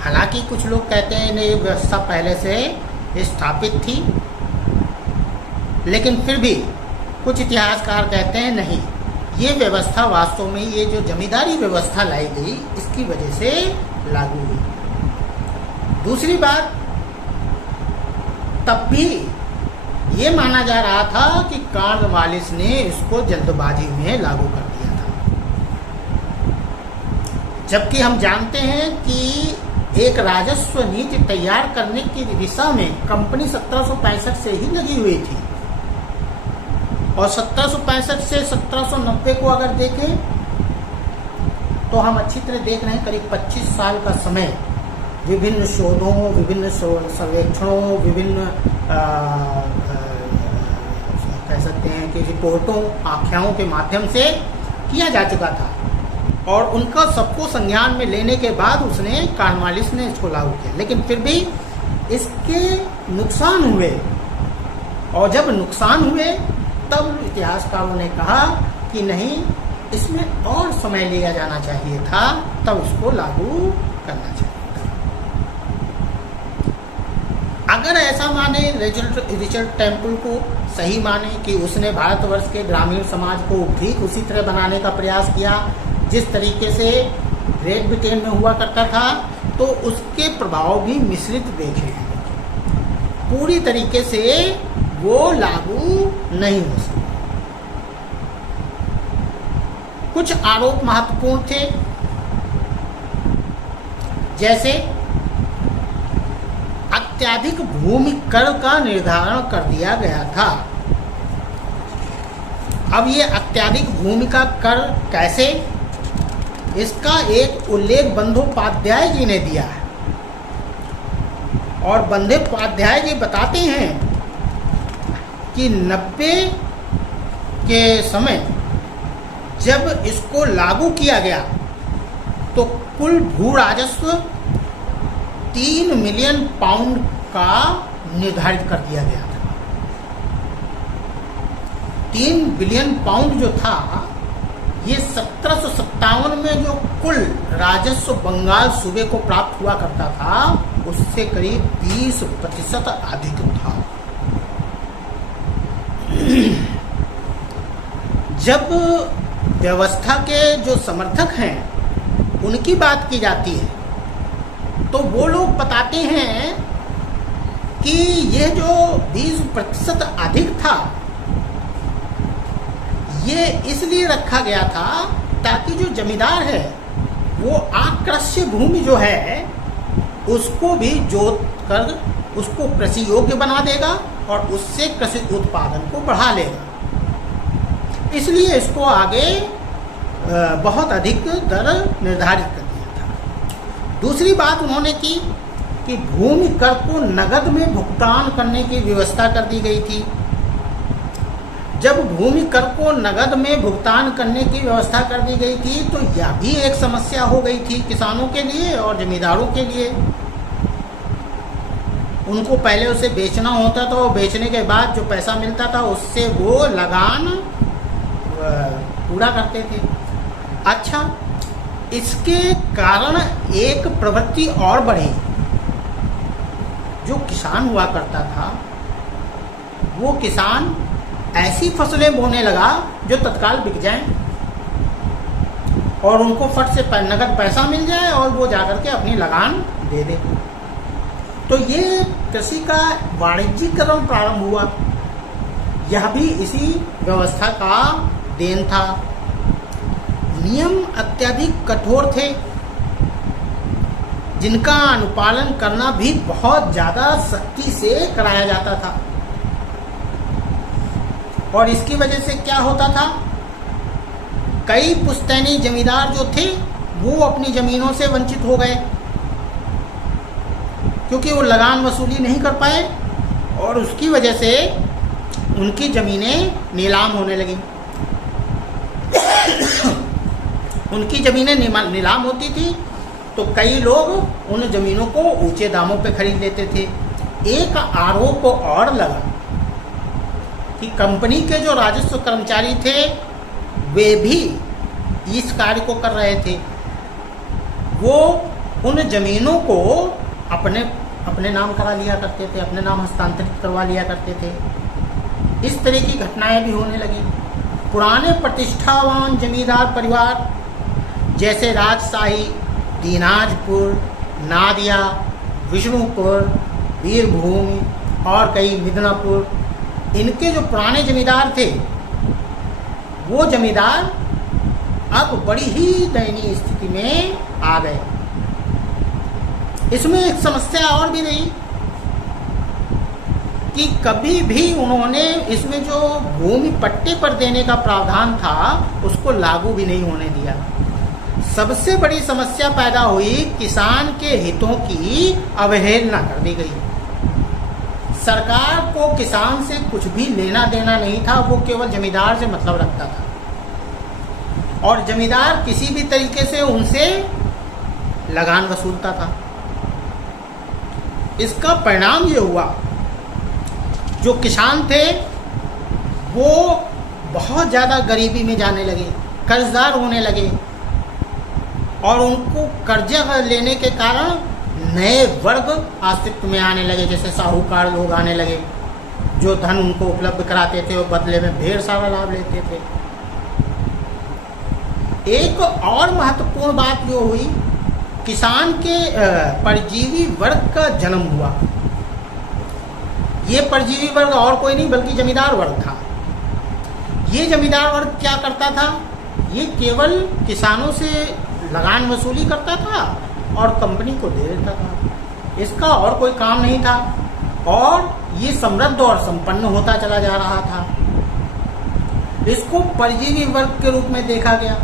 हालांकि कुछ लोग कहते हैं ये व्यवस्था पहले से स्थापित थी, लेकिन फिर भी कुछ इतिहासकार कहते हैं नहीं, ये व्यवस्था वास्तव में ये जो जमींदारी व्यवस्था लाई गई इसकी वजह से लागू हुई। दूसरी बात, तब भी ये माना जा रहा था कि कॉर्नवालिस ने इसको जल्दबाजी में लागू कर दिया था, जबकि हम जानते हैं कि एक राजस्व नीति तैयार करने की दिशा में कंपनी 1765 से ही लगी हुई थी, और 1765 से 1790 को अगर देखें तो हम अच्छी तरह देख रहे हैं करीब 25 साल का समय विभिन्न शोधों, विभिन्न सर्वेक्षणों, विभिन्न कह सकते हैं कि रिपोर्टों, आख्याओं के माध्यम से किया जा चुका था, और उनका सबको संज्ञान में लेने के बाद उसने कॉर्नवालिस ने इसको लागू किया। लेकिन फिर भी इसके नुकसान हुए, और जब नुकसान हुए तब इतिहासकारों ने कहा कि नहीं, इसमें और समय लिया जाना चाहिए था, तब इसको लागू करना चाहिए था। अगर ऐसा माने रिचर्ड टेम्पल को सही माने कि उसने भारतवर्ष के ग्रामीण समाज को ठीक उसी तरह बनाने का प्रयास किया जिस तरीके से ग्रेट ब्रिटेन में हुआ करता था, तो उसके प्रभाव भी मिश्रित देखे हैं। पूरी तरीके से वो लागू नहीं हो सकते। कुछ आरोप महत्वपूर्ण थे, जैसे अत्यधिक भूमि कर का निर्धारण कर दिया गया था। अब ये अत्यधिक भूमि का कर कैसे, इसका एक उल्लेख बंदोपाध्याय जी ने दिया है। और बंदोपाध्याय जी बताते हैं कि 90 के समय जब इसको लागू किया गया तो कुल भू राजस्व 3 मिलियन पाउंड का निर्धारित कर दिया गया था। 3 बिलियन पाउंड जो था, ये 1757 में जो कुल राजस्व बंगाल सूबे को प्राप्त हुआ करता था, उससे करीब 20% अधिक था। जब व्यवस्था के जो समर्थक हैं उनकी बात की जाती है, तो वो लोग बताते हैं कि यह जो 20% अधिक था, ये इसलिए रखा गया था ताकि जो जमींदार है वो आकृष्य भूमि जो है उसको भी जोत कर उसको कृषि योग्य बना देगा और उससे कृषि उत्पादन को बढ़ा लेगा। इसलिए इसको आगे बहुत अधिक दर निर्धारित कर दिया था। दूसरी बात उन्होंने की कि भूमि कर को नगद में भुगतान करने की व्यवस्था कर दी गई थी। जब भूमि कर को नगद में भुगतान करने की व्यवस्था कर दी गई थी, तो यह भी एक समस्या हो गई थी किसानों के लिए और जमींदारों के लिए। उनको पहले उसे बेचना होता था और बेचने के बाद जो पैसा मिलता था उससे वो लगान पूरा करते थे। अच्छा, इसके कारण एक प्रवृत्ति और बढ़ी। जो किसान हुआ करता था, वो किसान ऐसी फसलें बोने लगा जो तत्काल बिक जाएं और उनको फट से नगद पैसा मिल जाए और वो जाकर के अपनी लगान दे दे। तो ये कृषि का वाणिज्यीकरण प्रारंभ हुआ। यह भी इसी व्यवस्था का देन था। नियम अत्यधिक कठोर थे, जिनका अनुपालन करना भी बहुत ज़्यादा सख्ती से कराया जाता था। और इसकी वजह से क्या होता था, कई पुश्तैनी जमींदार जो थे वो अपनी ज़मीनों से वंचित हो गए, क्योंकि वो लगान वसूली नहीं कर पाए और उसकी वजह से उनकी ज़मीनें नीलाम होने लगी। उनकी ज़मीनें नीलाम होती थी तो कई लोग उन ज़मीनों को ऊंचे दामों पे खरीद लेते थे। एक आरोप और लगा कि कंपनी के जो राजस्व कर्मचारी थे वे भी इस कार्य को कर रहे थे। वो उन ज़मीनों को अपने नाम करा लिया करते थे, अपने नाम हस्तांतरित करवा लिया करते थे। इस तरह की घटनाएं भी होने लगी। पुराने प्रतिष्ठावान जमींदार परिवार जैसे राजशाही, दीनाजपुर, नादिया, विष्णुपुर, वीरभूमि और कई मिदनापुर, इनके जो पुराने जमींदार थे वो जमींदार अब बड़ी ही दयनीय स्थिति में आ गए। इसमें एक समस्या और भी रही कि कभी भी उन्होंने इसमें जो भूमि पट्टे पर देने का प्रावधान था उसको लागू भी नहीं होने दिया। सबसे बड़ी समस्या पैदा हुई, किसान के हितों की अवहेलना कर दी गई। सरकार को किसान से कुछ भी लेना देना नहीं था, वो केवल जमींदार से मतलब रखता था और जमींदार किसी भी तरीके से उनसे लगान वसूलता था। इसका परिणाम ये हुआ, जो किसान थे वो बहुत ज़्यादा गरीबी में जाने लगे, कर्जदार होने लगे, और उनको कर्जा लेने के कारण नए वर्ग अस्तित्व में आने लगे, जैसे साहूकार लोग आने लगे जो धन उनको उपलब्ध कराते थे और बदले में ढेर सारा लाभ लेते थे। एक और महत्वपूर्ण बात जो हुई, किसान के परजीवी वर्ग का जन्म हुआ। ये परजीवी वर्ग और कोई नहीं बल्कि जमींदार वर्ग था। ये जमींदार वर्ग क्या करता था? ये केवल किसानों से लगान वसूली करता था और कंपनी को दे देता था। इसका और कोई काम नहीं था, और ये समृद्ध और संपन्न होता चला जा रहा था। इसको परजीवी वर्ग के रूप में देखा गया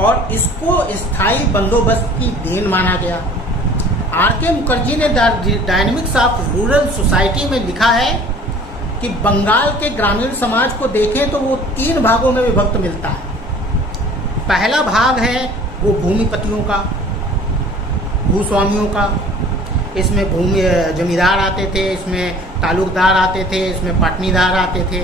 और इसको स्थायी बंदोबस्त की देन माना गया। आर.के. मुखर्जी ने डायनेमिक्स ऑफ रूरल सोसाइटी में लिखा है कि बंगाल के ग्रामीण समाज को देखें तो वो 3 भागों में विभक्त मिलता है। पहला भाग है वो भूमिपतियों का, भूस्वामियों का। इसमें भूमि जमींदार आते थे, इसमें तालुकदार आते थे, इसमें पटनीदार आते थे।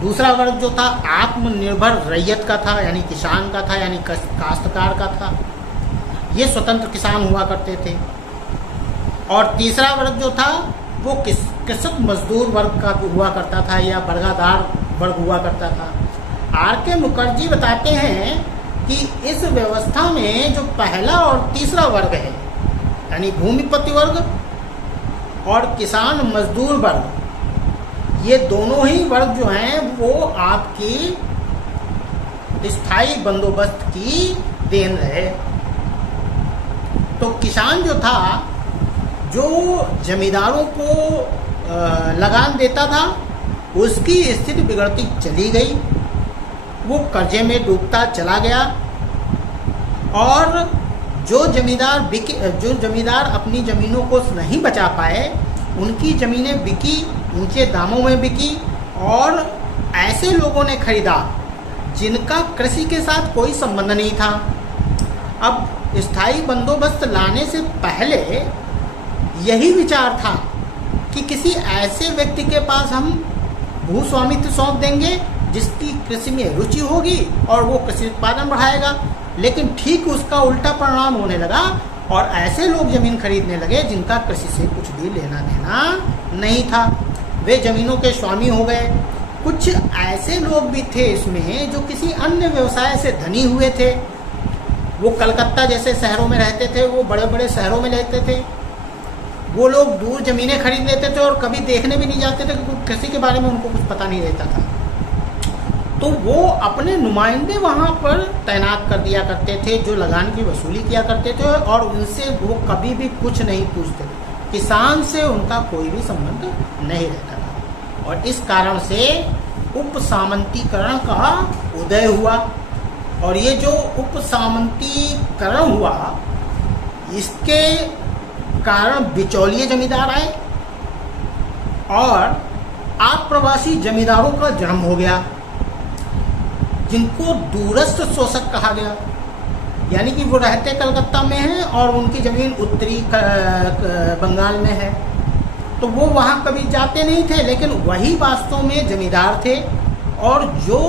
दूसरा वर्ग जो था आत्मनिर्भर रैयत का था, यानी किसान का था, यानी काश्तकार का था। ये स्वतंत्र किसान हुआ करते थे। और तीसरा वर्ग जो था वो कृषक मजदूर वर्ग का हुआ करता था, या बर्गादार वर्ग हुआ करता था। आर.के. मुखर्जी बताते हैं कि इस व्यवस्था में जो पहला और तीसरा वर्ग है, यानी भूमिपति वर्ग और किसान मजदूर वर्ग, ये दोनों ही वर्ग जो हैं वो आपकी स्थायी बंदोबस्त की देन रहे। तो किसान जो था, जो जमींदारों को लगान देता था, उसकी स्थिति बिगड़ती चली गई। वो कर्जे में डूबता चला गया, और जो जमींदार अपनी ज़मीनों को नहीं बचा पाए, उनकी ज़मीनें बिकी, ऊंचे दामों में बिकी, और ऐसे लोगों ने खरीदा जिनका कृषि के साथ कोई संबंध नहीं था। अब स्थायी बंदोबस्त लाने से पहले यही विचार था कि किसी ऐसे व्यक्ति के पास हम भूस्वामित्व सौंप देंगे जिसकी कृषि में रुचि होगी और वो कृषि उत्पादन बढ़ाएगा। लेकिन ठीक उसका उल्टा परिणाम होने लगा, और ऐसे लोग ज़मीन खरीदने लगे जिनका कृषि से कुछ भी लेना देना नहीं था। वे ज़मीनों के स्वामी हो गए। कुछ ऐसे लोग भी थे इसमें जो किसी अन्य व्यवसाय से धनी हुए थे। वो कलकत्ता जैसे शहरों में रहते थे, वो बड़े बड़े शहरों में रहते थे। वो लोग दूर ज़मीनें खरीद लेते थे और कभी देखने भी नहीं जाते थे, क्योंकि कृषि के बारे में उनको कुछ पता नहीं रहता था। तो वो अपने नुमाइंदे वहाँ पर तैनात कर दिया करते थे, जो लगान की वसूली किया करते थे, और उनसे वो कभी भी कुछ नहीं पूछते थे। किसान से उनका कोई भी संबंध नहीं रहता था। और इस कारण से उपसामंतीकरण का उदय हुआ। और ये जो उपसामंतीकरण हुआ, इसके कारण बिचौलिए जमींदार आए और आप्रवासी जमींदारों का जन्म हो गया, जिनको दूरस्थ शोषक कहा गया। यानी कि वो रहते कलकत्ता में हैं और उनकी ज़मीन उत्तरी बंगाल में है, तो वो वहाँ कभी जाते नहीं थे, लेकिन वही वास्तव में जमींदार थे। और जो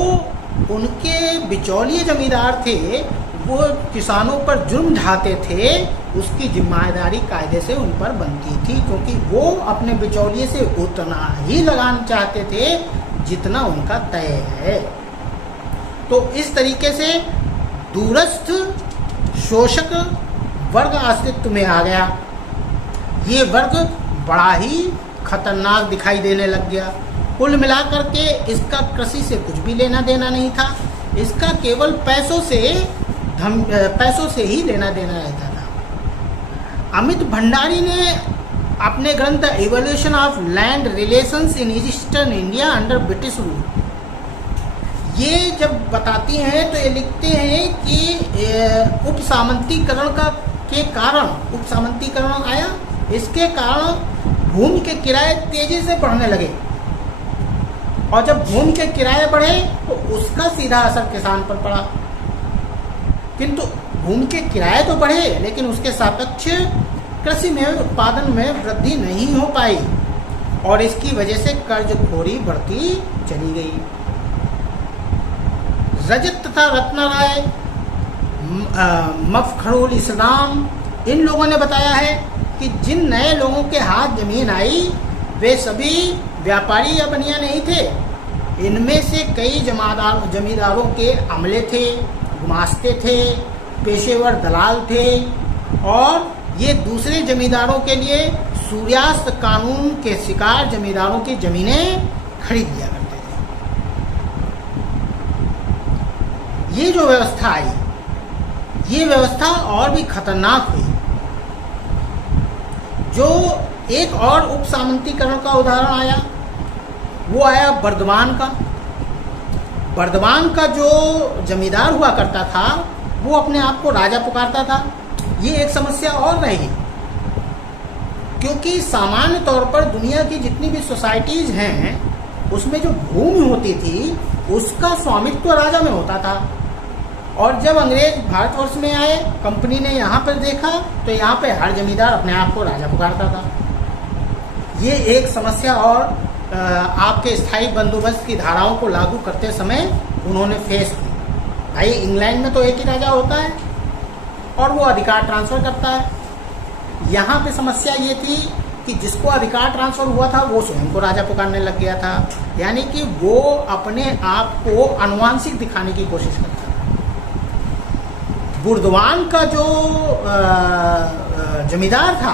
उनके बिचौलिए जमींदार थे, वो किसानों पर जुर्म ढाते थे, उसकी जिम्मेदारी कायदे से उन पर बनती थी, क्योंकि वो अपने बिचौलिए से उतना ही लगान चाहते थे जितना उनका तय है। तो इस तरीके से दूरस्थ शोषक वर्ग अस्तित्व में आ गया। ये वर्ग बड़ा ही खतरनाक दिखाई देने लग गया। कुल मिलाकर के इसका कृषि से कुछ भी लेना देना नहीं था। इसका केवल पैसों से ही लेना देना रहता था। अमित भंडारी ने अपने ग्रंथ evolution of land relations in eastern India under British rule, ये जब बताती हैं तो ये लिखते हैं कि उपसामंतीकरण के कारण उपसामंतीकरण आया। इसके कारण भूमि के किराए तेजी से बढ़ने लगे, और जब भूमि के किराए बढ़े तो उसका सीधा असर किसान पर पड़ा। किंतु भूमि के किराए तो बढ़े, लेकिन उसके सापेक्ष कृषि में उत्पादन में वृद्धि नहीं हो पाई, और इसकी वजह से कर्जखोरी बढ़ती चली गई। रजत तथा रत्ना राय, मफखरुल इस्लाम, इन लोगों ने बताया है कि जिन नए लोगों के हाथ जमीन आई वे सभी व्यापारी या बनिया नहीं थे। इनमें से कई जमींदारों के अमले थे, गुमास्ते थे, पेशेवर दलाल थे और ये दूसरे जमींदारों के लिए सूर्यास्त कानून के शिकार जमींदारों की जमीनें खरीद लिया करते थे। ये जो व्यवस्था आई, ये व्यवस्था और भी खतरनाक हुई। जो एक और उप सामंतीकरण का उदाहरण आया, वो आया बर्दवान का। बर्दवान का जो जमींदार हुआ करता था वो अपने आप को राजा पुकारता था। ये एक समस्या और रही, क्योंकि सामान्य तौर पर दुनिया की जितनी भी सोसाइटीज हैं उसमें जो भूमि होती थी उसका स्वामित्व राजा में होता था। और जब अंग्रेज भारतवर्ष में आए, कंपनी ने यहाँ पर देखा तो यहाँ पे हर जमींदार अपने आप को राजा पुकारता था। ये एक समस्या और आपके स्थायी बंदोबस्त की धाराओं को लागू करते समय उन्होंने फेस की। भाई इंग्लैंड में तो एक ही राजा होता है और वो अधिकार ट्रांसफर करता है। यहाँ पे समस्या ये थी कि जिसको अधिकार ट्रांसफर हुआ था वो स्वयं को राजा पुकारने लग गया था, यानी कि वो अपने आप को आनुवांशिक दिखाने की कोशिश करता था। बुर्दवान का जो जमींदार था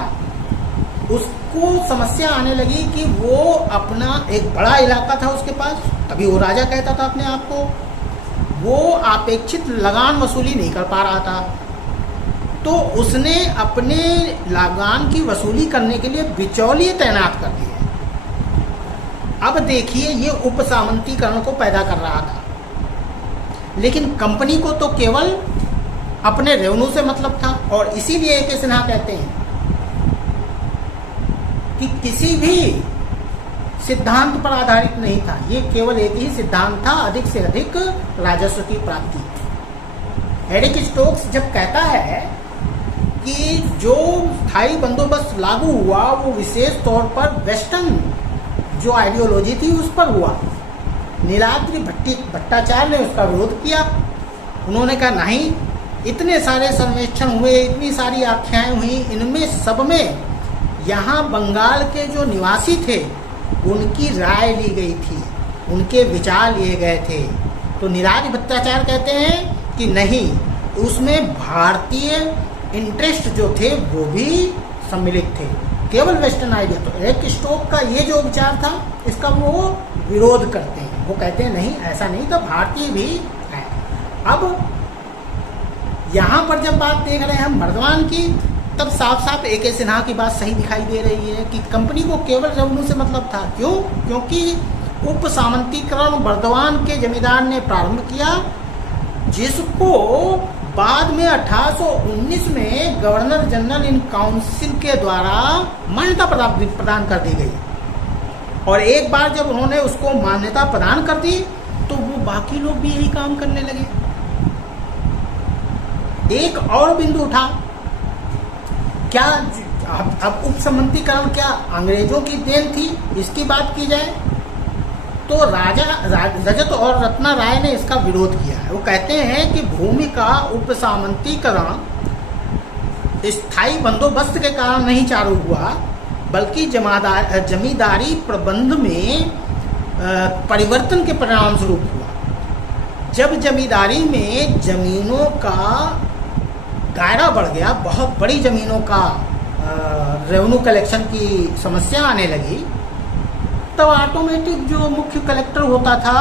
उसको समस्या आने लगी कि वो अपना एक बड़ा इलाका था उसके पास, तभी वो राजा कहता था अपने आप को। वो अपेक्षित लगान वसूली नहीं कर पा रहा था, तो उसने अपने लगान की वसूली करने के लिए बिचौलिए तैनात कर दिए। अब देखिए, ये उपसामंतीकरण को पैदा कर रहा था, लेकिन कंपनी को तो केवल अपने रेवेन्यू से मतलब था। और इसीलिए ए.के. सिन्हा कहते हैं कि किसी भी सिद्धांत पर आधारित नहीं था, ये केवल एक ही सिद्धांत था, अधिक से अधिक राजस्व की प्राप्ति। एरिक स्टोक्स जब कहता है कि जो स्थायी बंदोबस्त लागू हुआ वो विशेष तौर पर वेस्टर्न जो आइडियोलॉजी थी उस पर हुआ, नीलाद्रि भट्टाचार्य ने उसका विरोध किया। उन्होंने कहा नहीं, इतने सारे सर्वेक्षण हुए, इतनी सारी आख्याएं हुई, इनमें सब में यहाँ बंगाल के जो निवासी थे उनकी राय ली गई थी, उनके विचार लिए गए थे। तो नीलाद्रि भट्टाचार्य कहते हैं कि नहीं, उसमें भारतीय इंटरेस्ट जो थे वो भी सम्मिलित थे, केवल वेस्टर्न आइडिया। तो एरिक स्टोक का ये जो विचार था इसका वो विरोध करते हैं। वो कहते हैं नहीं, ऐसा नहीं था, भारतीय भी है। अब यहाँ पर जब बात देख रहे हैं हम बर्दवान की, तब साफ साफ ए.के. सिन्हा की बात सही दिखाई दे रही है कि कंपनी को केवल रेवेन्यू से मतलब था। क्यों? क्योंकि उप सामंतीकरण बर्दवान के जमींदार ने प्रारंभ किया, जिसको बाद में 1819 में गवर्नर जनरल इन काउंसिल के द्वारा मान्यता प्रदान कर दी गई। और एक बार जब उन्होंने उसको मान्यता प्रदान कर दी तो वो बाकी लोग भी यही काम करने लगे। एक और बिंदु उठा, क्या अब उपसमंतीकरण क्या अंग्रेजों की देन थी? इसकी बात की जाए तो रजत और रत्ना राय ने इसका विरोध किया है। वो कहते हैं कि भूमि का उपसामंतीकरण स्थायी बंदोबस्त के कारण नहीं चालू हुआ, बल्कि जमींदारी प्रबंध में परिवर्तन के परिणाम स्वरूप हुआ। जब जमींदारी में जमीनों का दायरा बढ़ गया, बहुत बड़ी जमीनों का रेवेन्यू कलेक्शन की समस्या आने लगी, तब ऑटोमेटिक जो मुख्य कलेक्टर होता था,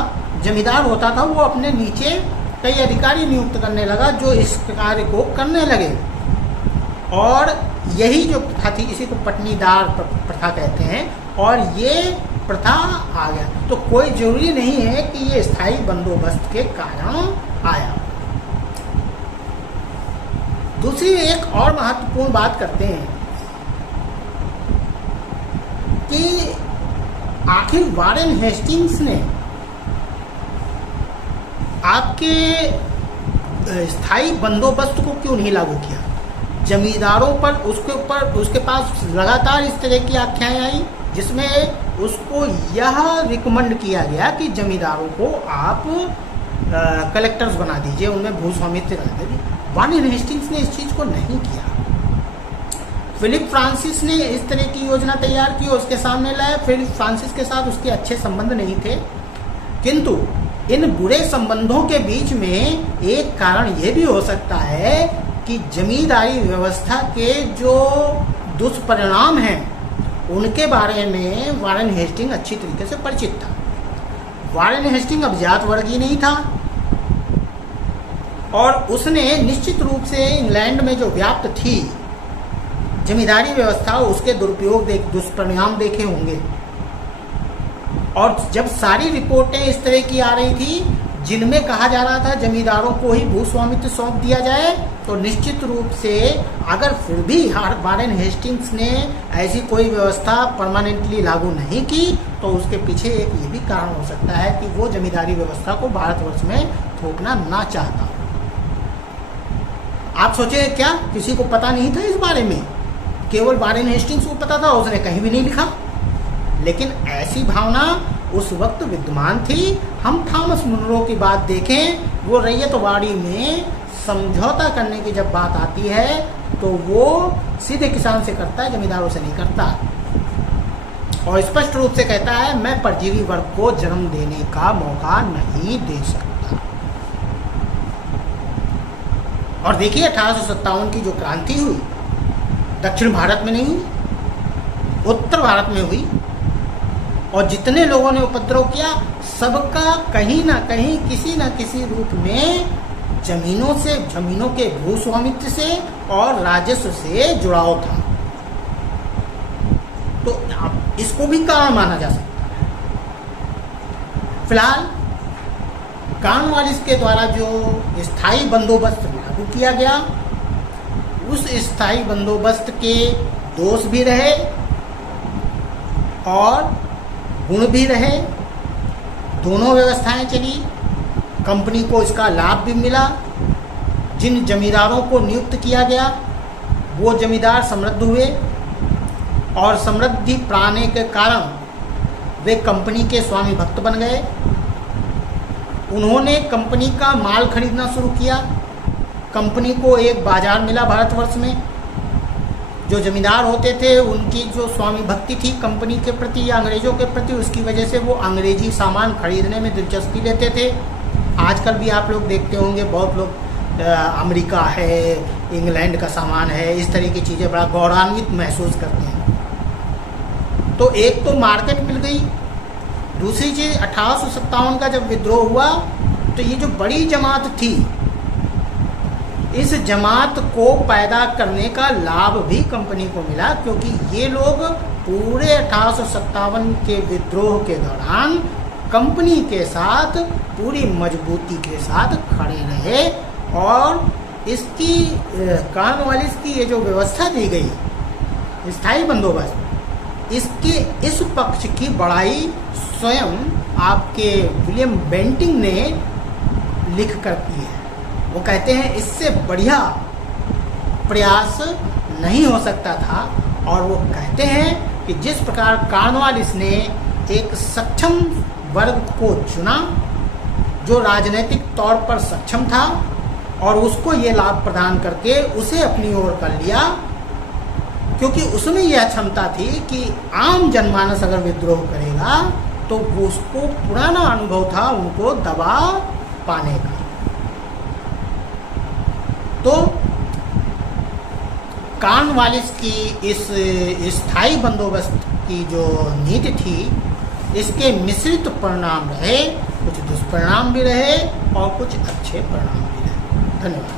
जमींदार होता था, वो अपने नीचे कई अधिकारी नियुक्त करने लगा जो इस कार्य को करने लगे। और यही जो प्रथा थी, इसी को पटनीदार प्रथा कहते हैं, और ये प्रथा आ गया। तो कोई जरूरी नहीं है कि ये स्थायी बंदोबस्त के कारण आया। दूसरी एक और महत्वपूर्ण बात करते हैं कि आखिर वारेन हेस्टिंग्स ने आपके स्थायी बंदोबस्त को क्यों नहीं लागू किया? जमींदारों पर उसके पास लगातार इस तरह की आख्याएं आई जिसमें उसको यह रिकमेंड किया गया कि जमींदारों को आप कलेक्टर्स बना दीजिए, उनमें भूस्वामित्व कर दीजिए। वारेन हेस्टिंग्स ने इस चीज़ को नहीं किया। फिलिप फ्रांसिस ने इस तरह की योजना तैयार की, उसके सामने लाया। फिलिप फ्रांसिस के साथ उसके अच्छे संबंध नहीं थे, किंतु इन बुरे संबंधों के बीच में एक कारण ये भी हो सकता है कि जमींदारी व्यवस्था के जो दुष्परिणाम हैं उनके बारे में वारेन हेस्टिंग अच्छी तरीके से परिचित था। वारेन हेस्टिंग अब जात वर्गीय नहीं था और उसने निश्चित रूप से इंग्लैंड में जो व्याप्त थी जमींदारी व्यवस्था, उसके दुष्परिणाम देखे होंगे। और जब सारी रिपोर्टें इस तरह की आ रही थी जिनमें कहा जा रहा था जमींदारों को ही भूस्वामित्व सौंप दिया जाए, तो निश्चित रूप से अगर फिर भी वारेन हेस्टिंग्स ने ऐसी कोई व्यवस्था परमानेंटली लागू नहीं की तो उसके पीछे एक ये भी कारण हो सकता है कि वो जमींदारी व्यवस्था को भारतवर्ष में थोपना ना चाहता। आप सोचे क्या किसी को पता नहीं था इस बारे में? केवल वारेन हेस्टिंग्स को पता था, उसने कहीं भी नहीं लिखा। लेकिन ऐसी भावना उस वक्त विद्यमान थी। हम थॉमस मुनरो की बात देखें, वो रैयतवाड़ी में समझौता करने की जब बात आती है तो वो सीधे किसान से करता है, जमींदारों से नहीं करता, और स्पष्ट रूप से कहता है मैं परजीवी वर्ग को जन्म देने का मौका नहीं दे सकता। और देखिए 1857 की जो क्रांति हुई दक्षिण भारत में नहीं, उत्तर भारत में हुई, और जितने लोगों ने उपद्रव किया सबका कहीं ना कहीं किसी न किसी रूप में जमीनों के भूस्वामित्व से और राजस्व से जुड़ाव था। तो इसको भी कारण माना जा सकता है। फिलहाल कॉर्नवालिस के द्वारा जो स्थायी बंदोबस्त लागू किया गया, उस स्थायी बंदोबस्त के दोष भी रहे और गुण भी रहे। दोनों व्यवस्थाएं चली, कंपनी को इसका लाभ भी मिला। जिन जमींदारों को नियुक्त किया गया वो जमींदार समृद्ध हुए और समृद्धि पाने के कारण वे कंपनी के स्वामी भक्त बन गए। उन्होंने कंपनी का माल खरीदना शुरू किया। कंपनी को एक बाजार मिला भारतवर्ष में। जो जमींदार होते थे उनकी जो स्वामी भक्ति थी कंपनी के प्रति या अंग्रेजों के प्रति, उसकी वजह से वो अंग्रेजी सामान खरीदने में दिलचस्पी लेते थे। आजकल भी आप लोग देखते होंगे बहुत लोग अमेरिका है, इंग्लैंड का सामान है, इस तरह की चीज़ें बड़ा गौरवान्वित महसूस करते हैं। तो एक तो मार्केट मिल गई, दूसरी चीज़ 1857 का जब विद्रोह हुआ तो ये जो बड़ी जमात थी, इस जमात को पैदा करने का लाभ भी कंपनी को मिला, क्योंकि ये लोग पूरे 1857 के विद्रोह के दौरान कंपनी के साथ पूरी मजबूती के साथ खड़े रहे। और इसकी कॉर्नवालिस की ये जो व्यवस्था दी गई स्थायी बंदोबस्त, इसके इस पक्ष की बड़ाई स्वयं आपके विलियम बेंटिंग ने लिख कर की है। वो कहते हैं इससे बढ़िया प्रयास नहीं हो सकता था। और वो कहते हैं कि जिस प्रकार कॉर्नवालिस ने एक सक्षम वर्ग को चुना जो राजनीतिक तौर पर सक्षम था और उसको ये लाभ प्रदान करके उसे अपनी ओर कर लिया, क्योंकि उसमें यह क्षमता थी कि आम जनमानस अगर विद्रोह करेगा तो वो उसको पुराना अनुभव था उनको दबा पाने का। तो कॉर्नवालिस की इस स्थायी बंदोबस्त की जो नीति थी, इसके मिश्रित परिणाम रहे, कुछ दुष्परिणाम भी रहे और कुछ अच्छे परिणाम भी रहे। धन्यवाद।